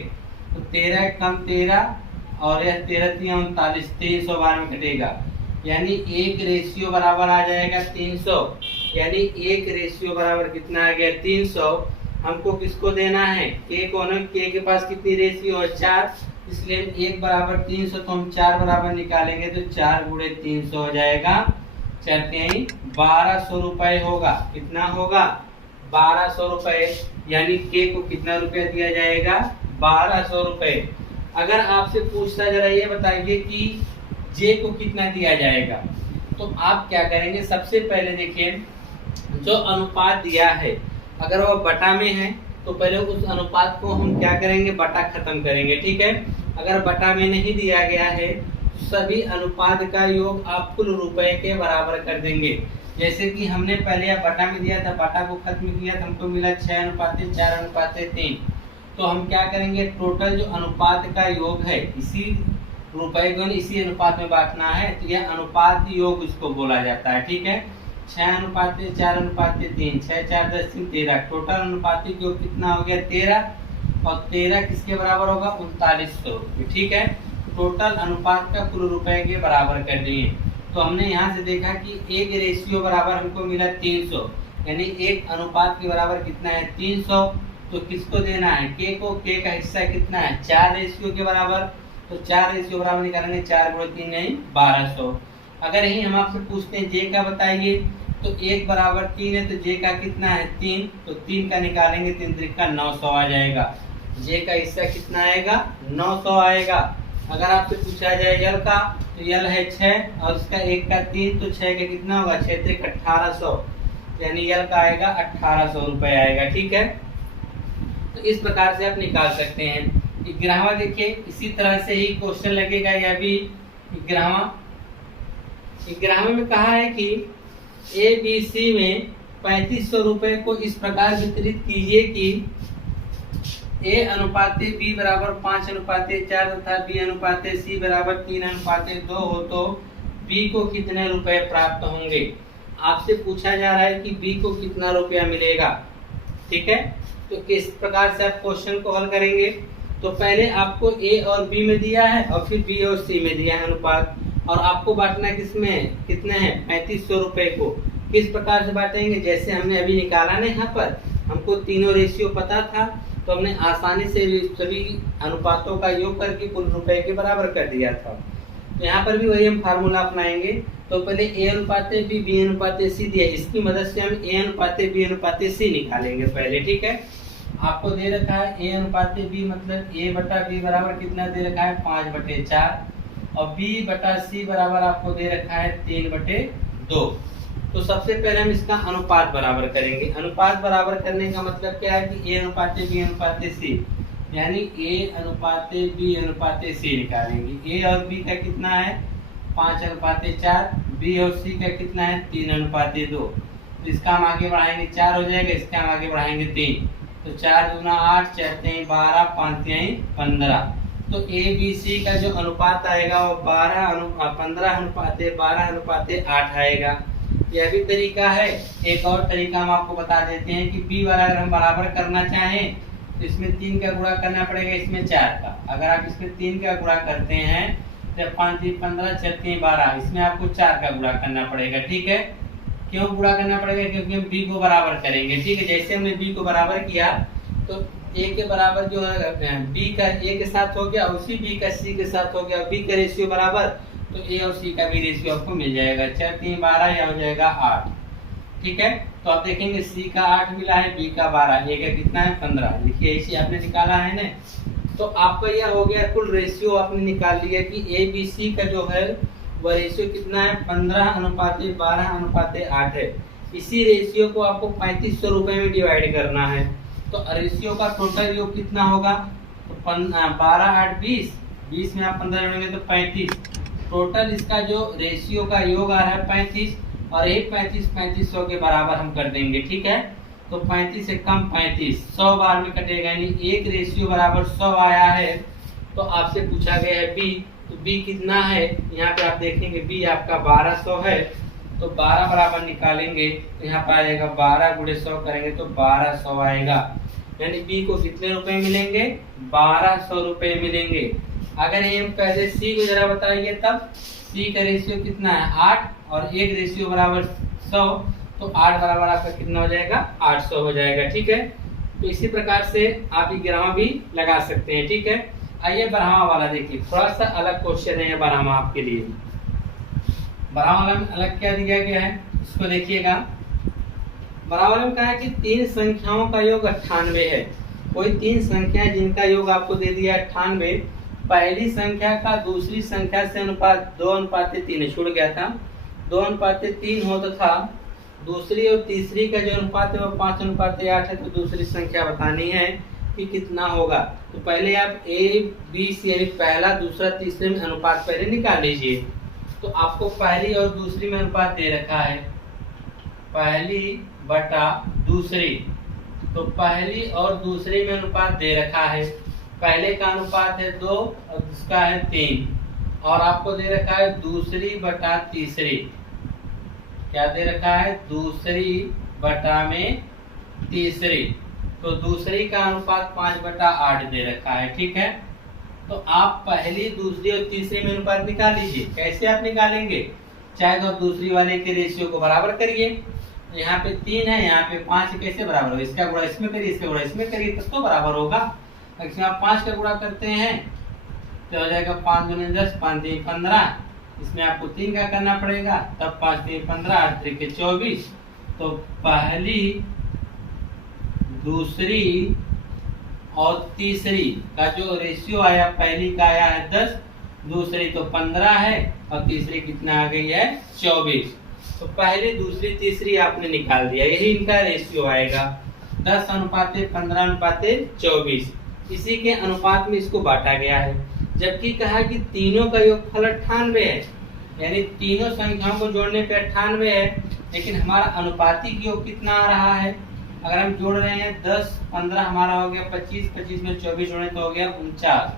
तो 13 कम 13 और यह 13 39, 300 बार में कटेगा, यानी एक रेशियो बराबर आ जाएगा 300, यानी एक रेशियो बराबर कितना आ गया 300। हमको किसको देना है के को ना, के के पास कितनी रेशियो है 4, इसलिए एक बराबर 300, तो हम 4 बराबर निकालेंगे तो 4 गुणे 300 हो जाएगा, 1200 रुपए होगा। कितना होगा 1200 रुपए, यानी के को कितना रुपया दिया जाएगा 1200 रुपए। अगर आपसे पूछता जरा ये बताइए कि जे को कितना दिया जाएगा, तो आप क्या करेंगे, सबसे पहले देखिए जो अनुपात दिया है अगर वो बटा में है तो पहले उस अनुपात को हम क्या करेंगे बटा खत्म करेंगे, ठीक है। अगर बटा में नहीं दिया गया है तो सभी अनुपात का योग आप कुल रुपए के बराबर कर देंगे। जैसे कि हमने पहले बटा में दिया था, बटा को खत्म किया तो हमको मिला 6:4:3, तो हम क्या करेंगे टोटल जो अनुपात का योग है इसी रुपए को इसी अनुपात में बांटना है, तो यह अनुपात योग उसको बोला जाता है, ठीक है। 6:4:3, 6 4 10 13, टोटल अनुपातिक योग कितना हो गया 13, और 13 किसके बराबर होगा 3900, ठीक है। टोटल अनुपात का कुल रुपए के बराबर कर दिए। तो हमने यहाँ से देखा कि एक रेशियो बराबर हमको मिला 300, यानी एक अनुपात के बराबर कितना है 300, तो किसको देना है के को, के का हिस्सा कितना है 4 रेशियो के बराबर, तो 4 रेशियो बराबर निकालेंगे 4 गुणे 3 यानी 1200। अगर यही हम आपसे पूछते हैं जे का बताइए, तो 1 बराबर 3 है, तो जे का कितना है 3, तो 3 का निकालेंगे 3 त्रिका 900 आ जाएगा। जे का हिस्सा कितना आएगा 900 आएगा। अगर आपसे पूछा जाए यल का, तो यल है 6 और इसका 1 का 3, तो 6 का कितना होगा 6 त्रिक 1800, यानी यल का आएगा 1800 रुपए आएगा, ठीक है। तो इस प्रकार से आप निकाल सकते हैं। ग्रामा देखिए इसी तरह से ही क्वेश्चन लगेगा, यह भी ग्रामा में कहा है कि ABC में 3500 रुपए को इस प्रकार वितरित कीजिए कि A अनुपात B बराबर 5:4 तथा B अनुपात C बराबर 3:2 हो तो B को कितने रुपए प्राप्त होंगे। आपसे पूछा जा रहा है कि B को कितना रुपया मिलेगा, ठीक है। तो किस प्रकार से आप क्वेश्चन को हल करेंगे, तो पहले आपको A और B में दिया है और फिर B और C में दिया है अनुपात, और आपको बांटना किसमें कितने हैं 3500 रुपए को। किस प्रकार से बांटेंगे, जैसे हमने अभी निकाला ना, यहाँ पर हमको तीनों रेशियो पता था तो हमने आसानी से सभी अनुपातों का योग करके कुल रुपए के बराबर कर दिया था। तो यहाँ पर भी वही हम फार्मूला अपनाएंगे। तो पहले A अनुपात B, B अनुपात C दिया, इसकी मदद से हम A अनुपात B अनुपात C निकालेंगे पहले, ठीक है। आपको दे रखा है A अनुपात B, मतलब A बटा B बराबर कितना दे रखा है 5/4, और B बटा C बराबर आपको दे रखा है 3/2। तो सबसे पहले हम इसका अनुपात बराबर करेंगे। अनुपात बराबर करने का मतलब क्या है कि A अनुपात B अनुपात C, यानी A अनुपात B अनुपात C निकालेंगे। A और B का कितना है 5:4, B और C का कितना है 3:2। तो इसका हम आगे बढ़ाएंगे 4 हो जाएगा, इसका हम आगे बढ़ाएंगे 3, तो 4 दूना 8, 4 3 12, 5 3 15। तो ABC का जो अनुपात आएगा वो 15:12:8 आएगा। यह भी तरीका है। एक और तरीका हम आपको बता देते हैं कि B वाला अगर हम बराबर करना चाहें तो इसमें 3 का गुणा करना पड़ेगा, इसमें 4 का। अगर आप इसमें 3 का गुणा करते हैं तो 5 3 15, 6 3 12, इसमें आपको 4 का गुणा करना पड़ेगा, ठीक है। क्यों गुणा करना पड़ेगा, क्योंकि हम B को बराबर करेंगे, ठीक है। जैसे हमने B को बराबर किया तो A के बराबर जो है B का A के साथ हो गया, उसी B का C के साथ हो गया, B का रेशियो बराबर, तो A और C का भी रेशियो आपको मिल जाएगा। 4 3 12 या हो जाएगा 8, ठीक है। तो आप देखेंगे C का 8 मिला है, B का 12, A का कितना है 15। देखिए ऐसे आपने निकाला है ना, तो आपका यह हो गया कुल रेशियो आपने निकाल लिया कि ABC का जो है वह रेशियो कितना है 15:12:8 है। इसी रेशियो को आपको 3500 रुपए में डिवाइड करना है। तो रेशियो का टोटल योग कितना होगा, तो 12 8 20, 20 में आप 15 जोड़ेंगे तो 35। टोटल इसका जो रेशियो का योग आ रहा है 35, और एक 3500 के बराबर हम कर देंगे, ठीक है। तो 35 से कम 35 100 बार में कटेगा, यानी एक रेशियो बराबर 100 आया है। तो आपसे पूछा गया है B, तो B कितना है, यहाँ पे आप देखेंगे B आपका 1200 है। तो 12 बराबर निकालेंगे तो यहाँ पर आ जाएगा 12 गुणे 100 करेंगे तो 1200 आएगा। यानी बी को कितने रुपए मिलेंगे? 1200 रुपए मिलेंगे। अगर ये हम पहले सी को जरा बताइए, तब सी का रेशियो कितना है? 8 और 1 रेशियो बराबर 100, तो 8 बराबर आपका कितना हो जाएगा? 800 हो जाएगा। ठीक है, तो इसी प्रकार से आप ग्रामा भी लगा सकते हैं। ठीक है, आइए बरहमा वाला देखिए, थोड़ा सा अलग क्वेश्चन है बरहमा आपके लिए। बरहमा वाला में अलग क्या दिया गया है इसको देखिएगा। बरहमा वाला में कहा है कि 3 संख्याओं का योग 98 है। कोई 3 संख्या जिनका योग आपको दे दिया 98, पहली संख्या का दूसरी संख्या से अनुपात 2:3 छूट गया था, 2:3 होता था। दूसरी और तीसरी का जो अनुपात है वो 5:8 है। तो दूसरी संख्या बतानी है कि कितना होगा। तो पहले आप ए बी सी यानी पहला दूसरा तीसरे में अनुपात पहले निकाल लीजिए। तो आपको पहली और दूसरी में अनुपात दे रखा है, पहली बटा दूसरी। तो पहली और दूसरी में अनुपात दे रखा है, पहले का अनुपात है 2 और दूसरा है 3, और आपको दे रखा है दूसरी बटा तीसरी। क्या दे रखा है? दूसरी बटा में तीसरी। तो दूसरी का अनुपात 5/8 दे रखा है। ठीक है, तो आप पहली दूसरी और तीसरी में अनुपात निकाल लीजिए। कैसे आप निकालेंगे? चाहे तो दूसरी वाले के रेशियो को बराबर करिए। यहाँ पे 3 है, यहाँ पे 5, कैसे बराबर होगा? इसका गुणा इसमें करिए, इसका गुणा इसमें करिए, तब तो बराबर होगा। अगर आप 5 का गुणा करते हैं तो हो जाएगा 5 दूनी 10, 5 3 15। इसमें आपको 3 का करना पड़ेगा, तब 5 3 15, 8 3 24। तो पहली दूसरी और तीसरी का जो रेशियो आया, पहली का आया है 10, दूसरी तो 15 है, और तीसरी कितना आ गई है? 24। तो पहली दूसरी तीसरी आपने निकाल दिया, यही इनका रेशियो आएगा 10:15:24। इसी के अनुपात में इसको बांटा गया है। जबकि कहा कि तीनों का योगफल 98 है, यानी तीनों संख्याओं को जोड़ने पे 98 है, लेकिन हमारा अनुपातिक योग कितना आ रहा है? अगर हम जोड़ रहे हैं 10 15 हमारा हो गया 25, 25 में 24 जोड़े तो हो गया 49।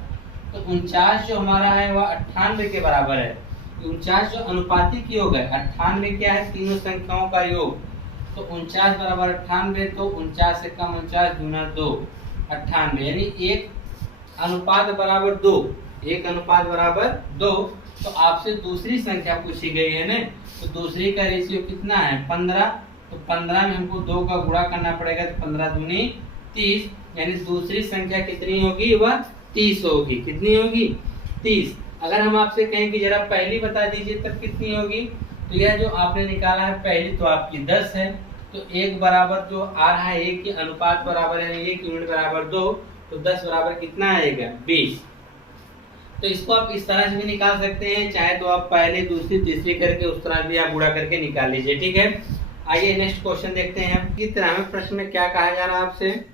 तो 49 जो हमारा है वह 98 के बराबर है। 49 जो अनुपातिक योग है, 98 क्या है? तीनों संख्याओं का योग। तो 49 बराबर 98, तो 49 से कम 49 दूना 2, 98, यानी 1 अनुपात बराबर 2, 1 अनुपात बराबर 2। तो आपसे दूसरी संख्या पूछी गई है ना, तो दूसरी का रेशियो कितना है? 15। तो 15 में हमको 2 का गुणा करना पड़ेगा, तो 15 दूनी 30, यानी दूसरी संख्या कितनी होगी? वह 30 होगी। कितनी होगी? 30। अगर हम आपसे कहें कि जरा पहली बता दीजिए तब कितनी होगी, तो यह जो आपने निकाला है पहली तो आपकी 10 है, तो 1 बराबर जो आ रहा है 1 के अनुपात बराबर है 1 यूनिट बराबर 2, तो 10 बराबर कितना आएगा? 20। तो इसको आप इस तरह से भी निकाल सकते हैं, चाहे तो आप पहले दूसरी तीसरी करके उस तरह भी आप गुणा करके निकाल लीजिए। ठीक है, आइए नेक्स्ट क्वेश्चन देखते हैं कि 93वें प्रश्न में क्या कहा जा रहा है आपसे।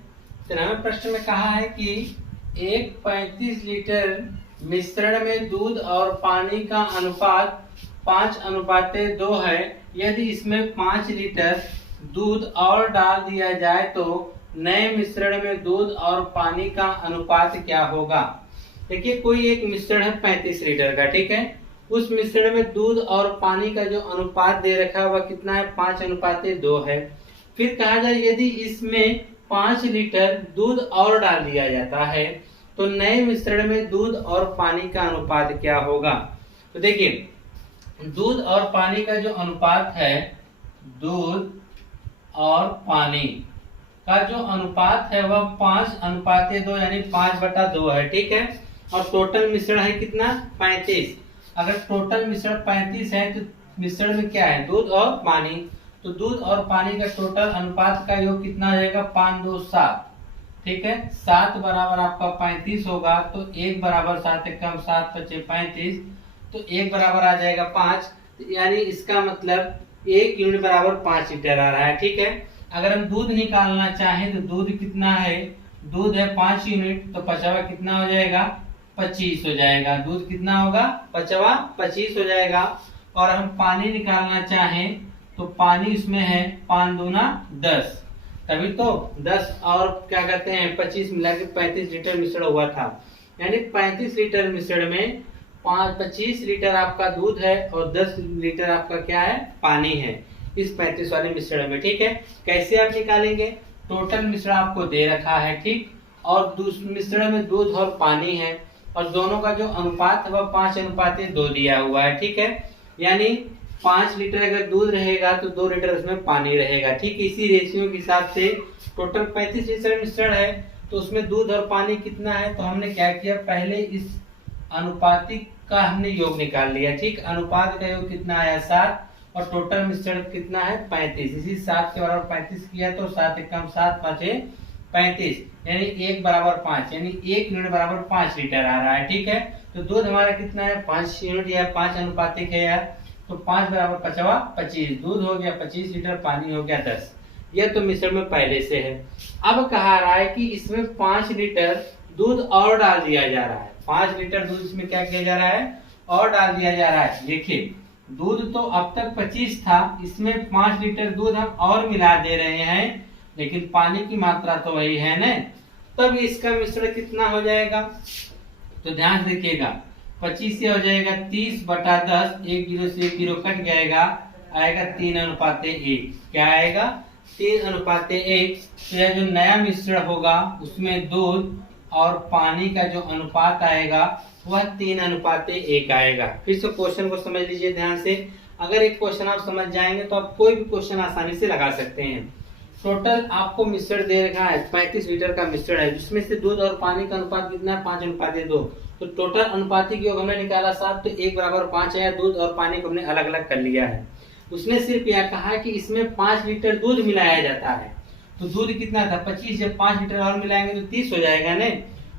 93वें प्रश्न में कहा है कि एक 35 लीटर मिश्रण में दूध और पानी का अनुपात 5:2 है। यदि इसमें 5 लीटर दूध और डाल दिया जाए तो नए मिश्रण में दूध और पानी का अनुपात क्या होगा? देखिए, कोई एक मिश्रण है 35 लीटर का, ठीक है, उस मिश्रण में दूध और पानी का जो अनुपात दे रखा है वह कितना है? 5:2 है। फिर कहा जाए यदि इसमें 5 लीटर दूध और डाल दिया जाता है तो नए मिश्रण में दूध और पानी का अनुपात क्या होगा? तो देखिए, दूध और पानी का जो अनुपात है, दूध और पानी का जो अनुपात है वह 5:2 यानी 5/2 है। ठीक है, और टोटल मिश्रण है कितना? 35। अगर टोटल मिश्रण 35 है तो मिश्रण में क्या है? दूध और पानी। तो दूध और पानी का टोटल अनुपात का योग कितना हो जाएगा? 5 2 7। ठीक है, 7 बराबर आपका 35 होगा, तो 1 बराबर 7 कम 7 5 35, तो 1 बराबर आ जाएगा 5, यानी इसका मतलब 1 यूनिट बराबर 5 लीटर आ रहा है। ठीक है, अगर हम दूध निकालना चाहें तो दूध कितना है? दूध है 5 यूनिट, तो 5वां कितना हो जाएगा? 25 हो जाएगा। दूध कितना होगा? 5वां 25 हो जाएगा। और हम पानी निकालना चाहें तो पानी इसमें है 5 दूना 10, तभी तो 10 और क्या कहते हैं 25 मिला के 35 लीटर मिश्रण हुआ था। यानी 35 लीटर मिश्रण में 25 लीटर आपका दूध है और 10 लीटर आपका क्या है, पानी है इस 35 वाले मिश्रण में। ठीक है, कैसे आप निकालेंगे, टोटल मिश्रण आपको दे रखा है, ठीक, और मिश्रण में दूध और पानी है और दोनों का जो अनुपात है वह 5:2 दिया हुआ है। ठीक है, यानी 5 लीटर अगर दूध रहेगा तो 2 लीटर उसमें पानी रहेगा। ठीक, इसी रेशियो के हिसाब से टोटल 35 लीटर मिश्रण है तो उसमें दूध और पानी कितना है, तो हमने क्या किया, पहले इस अनुपातिक का हमने योग निकाल लिया। ठीक, अनुपात का योग कितना आया 7 और टोटल मिश्रण कितना है 35। इसी 7 के बराबर 35 किया तो 7 एकम 7 5 35, यानी 1 बराबर 5, यानी 1 यूनिट बराबर 5 लीटर आ रहा है। ठीक है, तो दूध हमारा कितना है 5 यूनिट या 5 अनुपातिक है यार, तो 5 बराबर 5 25, दूध हो गया 25 लीटर, पानी हो गया 10। यह तो मिश्रण में पहले से है। अब कहा रहा है कि इसमें 5 लीटर दूध और डाल दिया जा रहा है। 5 लीटर दूध इसमें क्या किया जा रहा है, और डाल दिया जा रहा है। देखिए, दूध तो अब तक 25 था, इसमें 5 लीटर दूध हम और मिला दे रहे हैं, लेकिन पानी की मात्रा तो वही है ना, तब इसका मिश्रण कितना हो जाएगा, तो ध्यान से देखिएगा, 25 से हो जाएगा 30/10, 1 जीरो से 1 जीरो कट जाएगा, आएगा 3:1। क्या आएगा, 3:1। तो यह जो नया मिश्रण होगा उसमें दूध और पानी का जो अनुपात आएगा वह 3:1 आएगा। फिर से क्वेश्चन को समझ लीजिए ध्यान से। अगर एक क्वेश्चन आप समझ जाएंगे तो आप कोई भी क्वेश्चन आसानी से लगा सकते हैं। टोटल आपको मिश्रण दे रखा है 35 लीटर का मिश्रण है, जिसमें से दूध और पानी का अनुपात कितना है 5:2। तो टोटल अनुपातिक योग हमने निकाला 7, तो 1 बराबर 5 है। दूध और पानी को हमने अलग अलग कर लिया है। उसने सिर्फ यह कहा कि इसमें 5 लीटर दूध मिलाया जाता है, तो दूध कितना था 25, जब 5 लीटर और मिलाएंगे तो 30 हो जाएगा ना,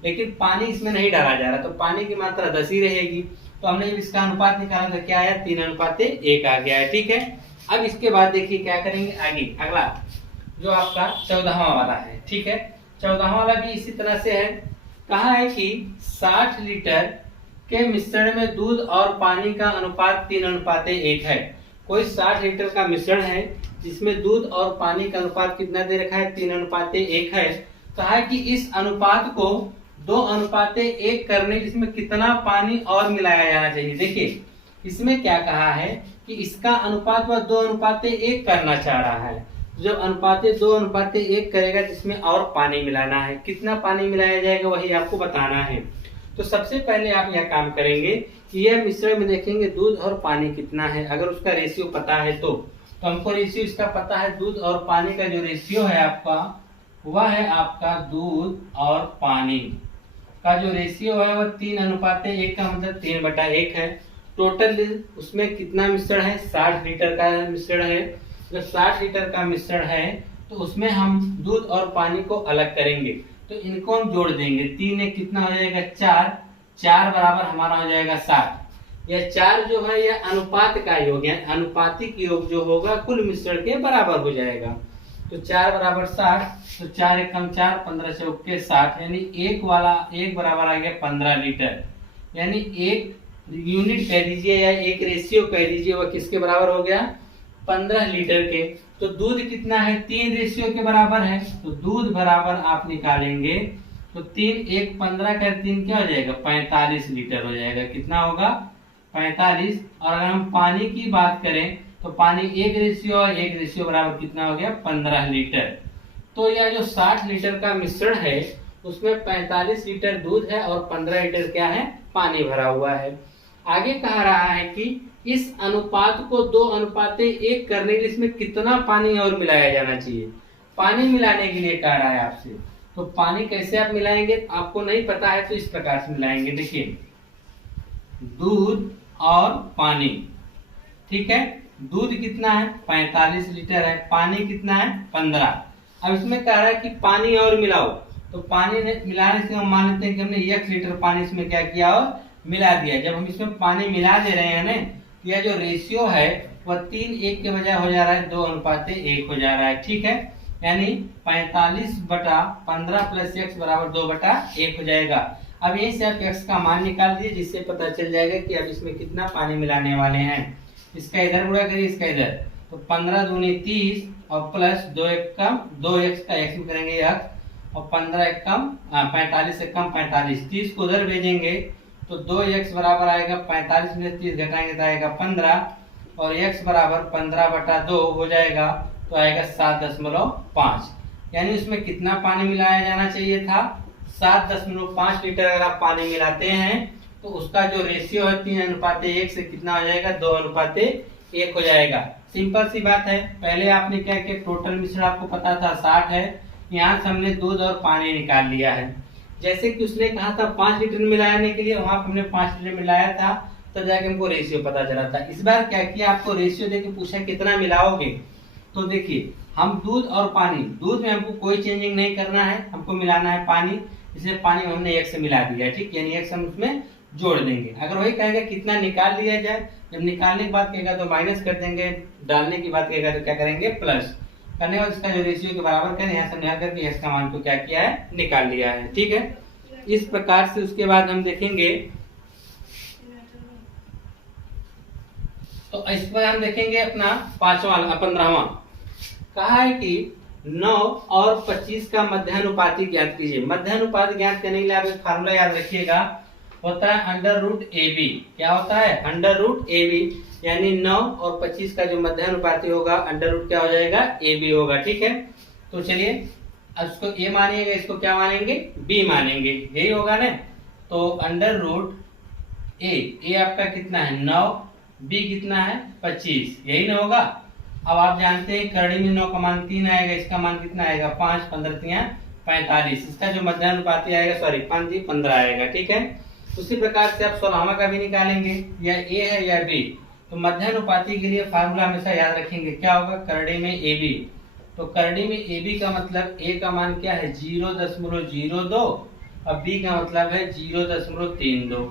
लेकिन पानी इसमें नहीं डाला जा रहा, तो पानी की मात्रा 10 ही रहेगी। तो हमने जब इसका अनुपात निकाला तो क्या आया, 3:1 आ गया है। ठीक है, अब इसके बाद देखिए क्या करेंगे आगे, अगला जो आपका 14वां वाला है। ठीक है, 14वां वाला भी इसी तरह से है। कहा है कि 60 लीटर के मिश्रण में दूध और पानी का अनुपात 3:1 है। कोई 60 लीटर का मिश्रण है जिसमें दूध और पानी का अनुपात कितना दे रखा है, 3:1 है। कहा है कि इस अनुपात को 2:1 करने, जिसमें कितना पानी और मिलाया जाना चाहिए। देखिए, इसमें क्या कहा है कि इसका अनुपात वह 2:1 करना चाह रहा है। जब अनुपात 2:1 करेगा जिसमें और पानी मिलाना है, कितना पानी मिलाया जाएगा वही आपको बताना है। तो सबसे पहले आप यह काम करेंगे कि यह मिश्रण में देखेंगे दूध और पानी कितना है। अगर उसका रेशियो पता है तो हमको रेशियो इसका पता है, दूध और पानी का जो रेशियो है आपका वह है आपका दूध और पानी का जो रेशियो है वह 3:1 का मतलब 3/1 है। टोटल उसमें कितना मिश्रण है, 60 लीटर का मिश्रण है। जब 60 लीटर का मिश्रण है तो उसमें हम दूध और पानी को अलग करेंगे, तो इनको हम जोड़ देंगे। 3 एक कितना हो जाएगा 4, 4 बराबर हमारा हो जाएगा 60। यह 4 जो है यह अनुपात का योग है, अनुपातिक योग जो होगा कुल मिश्रण के बराबर हो जाएगा। तो 4 बराबर 60, तो 4 एकम 4, 15 चौके 60, यानी 1 बराबर आ गया 15 लीटर, यानी 1 यूनिट कह दीजिए या 1 रेशियो कह दीजिए, वह किसके बराबर हो गया 15 लीटर के। तो दूध कितना है 3 रेशियो के बराबर है, तो दूध बराबर आप निकालेंगे तो 3 1 15 का 3 क्या हो जाएगा 45 लीटर हो जाएगा। कितना होगा 45। और अगर हम पानी की बात करें तो पानी 1 रेशियो और 1 रेशियो बराबर कितना हो गया 15 लीटर। तो यह जो 60 लीटर का मिश्रण है उसमें 45 लीटर दूध है और 15 लीटर क्या है पानी भरा हुआ है। आगे कह रहा है कि इस अनुपात को 2:1 करने के लिए इसमें कितना पानी और मिलाया जाना चाहिए। पानी मिलाने के लिए कह रहा है आपसे, तो पानी कैसे आप मिलाएंगे, आपको नहीं पता है तो इस प्रकार से मिलाएंगे। देखिए, दूध और पानी, ठीक है, दूध कितना है 45 लीटर है, पानी कितना है 15। अब इसमें कह रहा है कि पानी और मिलाओ, तो पानी मिलाने से हम मान लेते हैं कि हमने 1 लीटर पानी इसमें क्या किया और मिला दिया। जब हम इसमें पानी मिला दे रहे हैं ना, यह जो रेशियो है वह 3:1 के बजाय हो जा रहा है 2:1 हो जा रहा है। ठीक है, यानी 45/15 प्लस x बराबर 2/1 हो जाएगा। अब यहीं से आप x का मान निकाल दीजिए, जिससे पता चल जाएगा कि अब इसमें कितना पानी मिलाने वाले हैं। इसका इधर गुणा करिए, इसका इधर, तो 15 दूनी 30 और प्लस 2x का x में करेंगे x, और 15 एक कम 45 से कम 45, 30 को उधर भेजेंगे तो 2x बराबर आएगा 45 में 30 घटाएंगे तो आएगा 15, और x बराबर 15/2 हो जाएगा तो आएगा 7.5। यानी उसमें कितना पानी मिलाया जाना चाहिए था? 7.5 लीटर। अगर आप पानी मिलाते हैं तो उसका जो रेशियो है 3:1 से कितना हो जाएगा? 2:1 हो जाएगा। सिंपल सी बात है। पहले आपने क्या किया, टोटल मिश्रण आपको पता था 60 है, यहाँ से हमने दूध और पानी निकाल लिया है। जैसे कि उसने कहा था 5 लीटर मिलाने के लिए, वहां पर हमने 5 लीटर मिलाया था, तब जाके हमको रेशियो पता चला था। इस बार क्या किया, आपको रेशियो देके पूछा कितना मिलाओगे। तो देखिए, हम दूध और पानी, दूध में हमको कोई चेंजिंग नहीं करना है, हमको मिलाना है पानी, इसलिए पानी में हमने 1 से मिला दिया, ठीक। यानी 1 से हम उसमें जोड़ देंगे। अगर वही कहेगा कितना निकाल लिया जाए, जब निकालने की बात कहेगा तो माइनस कर देंगे, डालने की बात कहेगा तो क्या करेंगे? प्लस करने के बाद इसका जो रेशियो के बराबर करें, यहाँ से निकाल करके x का मान को क्या किया है? निकाल लिया है, ठीक है। इस प्रकार से उसके बाद हम देखेंगे, तो इस पर हम देखेंगे अपना 15वां। कहा है कि 9 और 25 का मध्यानुपाती ज्ञात कीजिए। मध्यानुपात ज्ञात करने के लिए आप एक फार्मूला याद रखिएगा, होता है √AB। क्या होता है? √AB। यानी 9 और 25 का जो मध्यानुपाती होगा, √ क्या हो जाएगा? AB होगा, ठीक है। तो चलिए, अब इसको A मानिएगा, इसको क्या मानेंगे? B मानेंगे, यही होगा ना। तो √A आपका कितना है? 9, B कितना है? 25, यही ना होगा। अब आप जानते हैं करड़ी में 9 का मान 3 आएगा, इसका मान कितना आएगा? 5, 15 45। इसका जो मध्यानुपाती आएगा, सॉरी 5 15 आएगा, ठीक है। उसी प्रकार से आप 16वां का भी निकालेंगे, या A है या B। तो मध्यानुपाती के लिए फार्मूला हमेशा याद रखेंगे, क्या होगा? करड़ी में AB। तो करड़ी में AB का मतलब A का मान क्या है? 0.02, और B का मतलब है 0.32,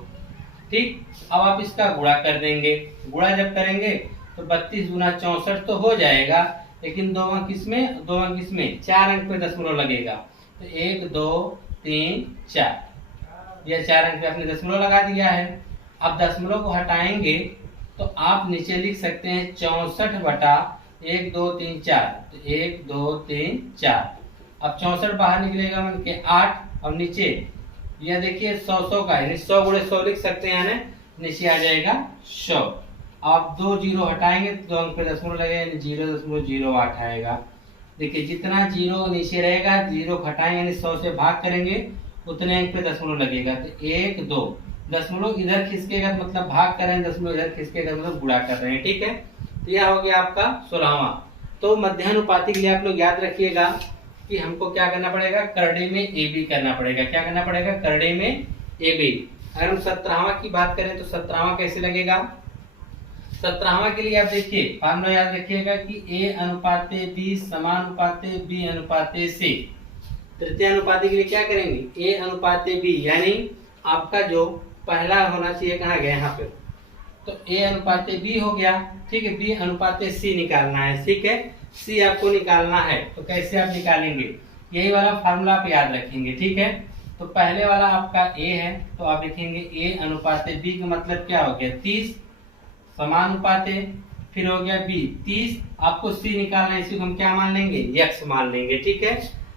ठीक। अब आप इसका गुणा कर देंगे। गुणा जब करेंगे तो 32 गुना 64 तो हो जाएगा, लेकिन 2 अंक किसमें? 2 अंक किसमें? 4 अंक पे दशमलव लगेगा। तो 1 2 3 4, यह 4 अंक पे आपने दशमलव लगा दिया है। अब दशमलव को हटाएंगे तो आप नीचे लिख सकते हैं 64/1 2 3 4। तो 1 2 3 4। अब 64 बाहर निकलेगा मन के 8, और नीचे यह देखिए 100 का, यानी 100 गुणे 100 लिख सकते हैं, यानी नीचे आ जाएगा 100। आप 2 जीरो हटाएंगे तो 2 अंक पे दशमलव लगेगा, यानी 0.08 आएगा। देखिए, जितना जीरो नीचे रहेगा, जीरो घटाएंगे यानी 100 से भाग करेंगे, उतने अंक पे दशमलव लगेगा। तो 1 2, दशमलव इधर खिसकेगा मतलब भाग कर रहे हैं, दशमलव इधर खिसकेगा मतलब गुणा कर रहे हैं, ठीक है। तो यह हो गया आपका 16वां। तो मध्यानुपाती के लिए आप लोग याद रखिएगा कि हमको क्या करना पड़ेगा? करड़े में AB करना पड़ेगा। क्या करना पड़ेगा? करड़े में AB। अगर हम 17वां की बात करें तो 17वां कैसे लगेगा? 17वां के लिए आप देखिए, फार्मूला याद रखिएगा कि A/B समानुपाते B/C। तृतीय अनुपाती के लिए क्या करेंगे? A/B, यानी आपका जो पहला होना चाहिए कहाँ गया? यहाँ पे। तो A/B हो गया, ठीक है। B/C निकालना है, ठीक है। C आपको निकालना है, तो कैसे आप निकालेंगे? यही वाला फार्मूला आप याद रखेंगे, ठीक है। तो पहले वाला आपका A है, तो आप लिखेंगे A/B का मतलब क्या हो गया? 30 समानुपाते, फिर हो गया B 30। आपको C निकालना है, इसी को हम क्या मान लेंगे? X मान लेंगे, ठीक है।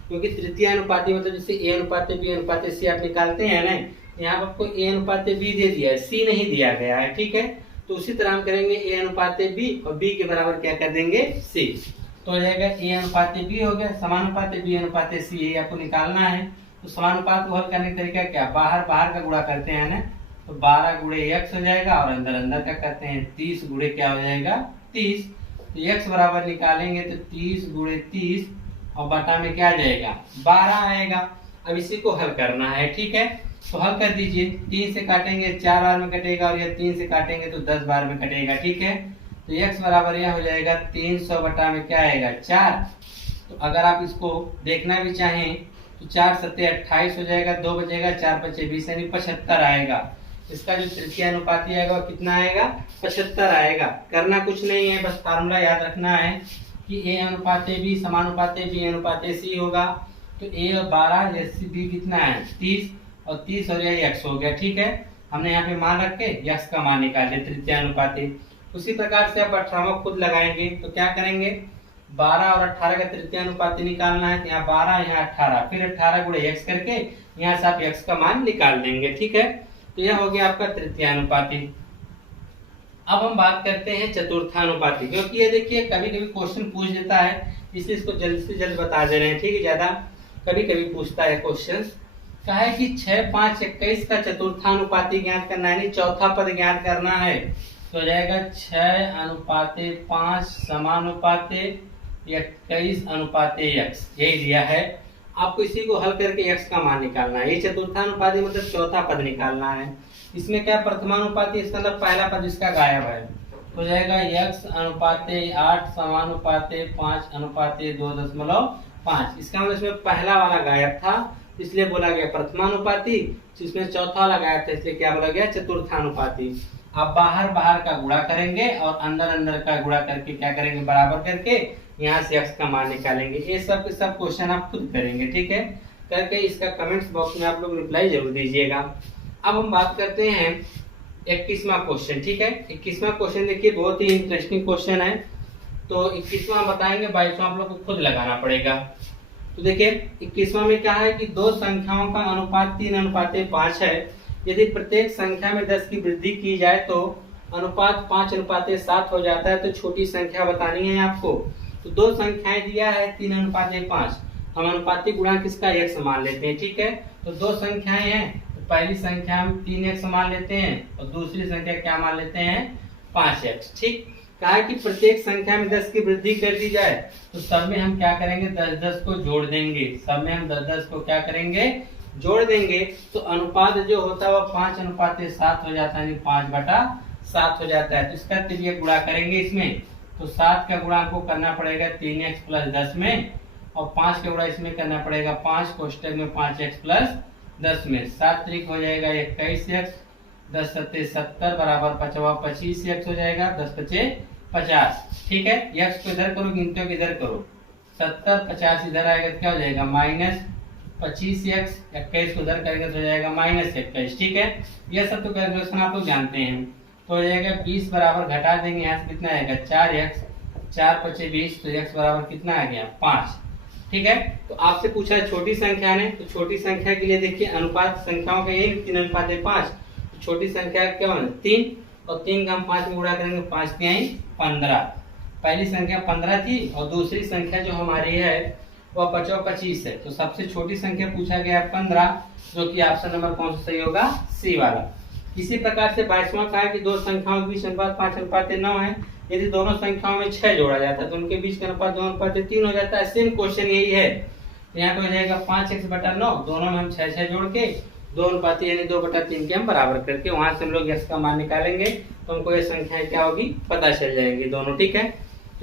क्योंकि तृतीय अनुपाती मतलब जैसे A/B/C आप निकालते हैं ना, यहाँ पर आपको A/B दे दिया है, C नहीं दिया गया है, ठीक है। तो उसी तरह हम करेंगे A/B और B के बराबर क्या कर देंगे? C। तो हो जाएगा A/B हो गया, समानुपाते B/C, यही आपको निकालना है। तो समानुपात को हल करने का तरीका क्या? बाहर बाहर का गुणा करते हैं ना, तो 12 गुणे x हो जाएगा, और अंदर अंदर का करते हैं 30 गुणे क्या हो जाएगा? 30। तो x बराबर निकालेंगे तो 30 गुणे 30, और बटा में क्या आ जाएगा? 12 आएगा। अब इसी को हल करना है, ठीक है। तो हल कर दीजिए। 3 से काटेंगे 4 बार में कटेगा, और यह 3 से काटेंगे तो 10 बार में कटेगा, ठीक है। तो x बराबर यह हो जाएगा 300 बटा में क्या आएगा? 4। तो अगर आप इसको देखना भी चाहें तो 4 सत्ते 28 हो जाएगा, 2 बचेगा, 4 पचे 20, यानी 75 आएगा। इसका जो तृतीय अनुपाती आएगा वो कितना आएगा? 75 आएगा। करना कुछ नहीं है, बस फार्मूला याद रखना है कि A/B समानुपाते B/C होगा। तो A और 12, जैसे B कितना है? 30, और 30 और यह x हो गया, ठीक है। हमने यहाँ पे मान रख के x का मान निकाल लिया, तृतीय अनुपाती। उसी प्रकार से आप 18वां खुद लगाएंगे, तो क्या करेंगे? 12 और 18 का तृतीय अनुपाती निकालना है, यहाँ 12 यहाँ 18, फिर 18 गुणे x करके यहाँ से आप x का मान निकाल देंगे, ठीक है। तो यह हो गया आपका तृतीयानुपाती। अब हम बात करते हैं चतुर्थानुपाती, क्योंकि ये देखिए कभी कभी क्वेश्चन पूछ देता है, इसलिए इसको जल्द से जल्द बता दे रहे हैं, ठीक है। ज्यादा कभी कभी पूछता है क्वेश्चन, कहा है कि 6, 5, 21 का चतुर्थानुपाती ज्ञात करना है, यानी चौथा पद ज्ञात करना है। तो हो जाएगा 6:5 समानुपाते 21 अनुपाते x, यही दिया है। आपको इसी को हल करके x का मान निकालना है। ये चतुर्थानुपाती मतलब चौथा पद निकालना है। इसमें क्या प्रथमानुपाती, इसका मतलब पहला पद इसका गायब है। हो जाएगा x/8 समानुपाते 5/2.5। इसका मतलब इसमें पहला वाला गायब था, इसलिए बोला गया प्रथमानुपाती। जिसमें चौथा वाला गायब था, इसलिए क्या बोला गया चतुर्थानुपाती। अब बाहर बाहर का गुणा करेंगे और अंदर अंदर का गुणा करके क्या करेंगे, बराबर करके यहाँ से x का मान निकालेंगे। ये सब के सब क्वेश्चन आप खुद करेंगे, ठीक है। करके इसका कमेंट्स बॉक्स में आप लोग रिप्लाई जरूर दीजिएगा। अब हम बात करते हैं 21वां क्वेश्चन, ठीक है। 21वां क्वेश्चन देखिए बहुत ही इंटरेस्टिंग क्वेश्चन है। तो 21वां बताएंगे, 22वां आप लोग को खुद लगाना पड़ेगा। तो देखिए 21वां में क्या है कि दो संख्याओं का अनुपात 3:5 है। यदि प्रत्येक संख्या में 10 की वृद्धि की जाए तो अनुपात 5:7 हो जाता है। तो छोटी संख्या बतानी है आपको। तो दो संख्याएं दिया है 3:5, हम अनुपाती गुणांक किसका x मान लेते हैं, ठीक है। तो दो संख्याएं हैं, तो पहली संख्या हम 3x मान लेते हैं और दूसरी संख्या क्या मान लेते हैं 5x, ठीक। कहा है कि प्रत्येक संख्या में 10 की वृद्धि कर दी जाए तो सब में हम क्या करेंगे 10-10 को जोड़ देंगे। सब में हम 10-10 को क्या करेंगे, जोड़ देंगे। तो अनुपात जो होता है वो 5:7 हो जाता है, यानी 5/7 हो जाता है। तो इसका चलिए गुणा करेंगे इसमें। तो 7 का गुणा आपको करना पड़ेगा 3x + 10 में, और 5 का गुणा इसमें करना पड़ेगा 5 कोष्टक में 5x + 10 में। 7 त्रिक हो जाएगा 21x, 10 7 70 बराबर 25x हो जाएगा, 10 5 50, ठीक है। x को इधर करो, गिनतियों को इधर करो, 70 50 इधर आएगा, क्या हो जाएगा -25x, 21 को इधर करेंगे तो हो जाएगा -21, ठीक है। यह सब तो कैलकुलेशन आप लोग जानते हैं। तो हो जाएगा 20 बराबर घटा देंगे, यहाँ से कितना आएगा 4x, 4 × 5 = 20, तो x बराबर कितना आ गया 5, ठीक है। तो आपसे पूछा है छोटी संख्या ने, तो छोटी संख्या के लिए देखिए अनुपात संख्याओं का यही 3:5। तो छोटी संख्या क्या होना 3, और 3 का हम 5 में गुणा करेंगे, 5 × 3 = 15। पहली संख्या 15 थी और दूसरी संख्या जो हमारी है वह 25 है। तो सबसे छोटी संख्या पूछा गया है 15, जो कि ऑप्शन नंबर कौन सा सही होगा, सी वाला। इसी प्रकार से 22वां कहा है कि दो संख्याओं के बीच अनुपात 5:9 है। यदि दोनों संख्याओं में 6 जोड़ा जाता है तो उनके बीच का अनुपात 2:3 हो जाता है। सेम क्वेश्चन यही है। यहाँ पे हो जाएगा 5x/9, दोनों में हम 6 जोड़ के 2:3 यानी 2/3 के हम बराबर करके वहां से हम लोग x का मान निकालेंगे। तो हमको ये संख्याएं क्या होगी पता चल जाएंगी दोनों, ठीक है।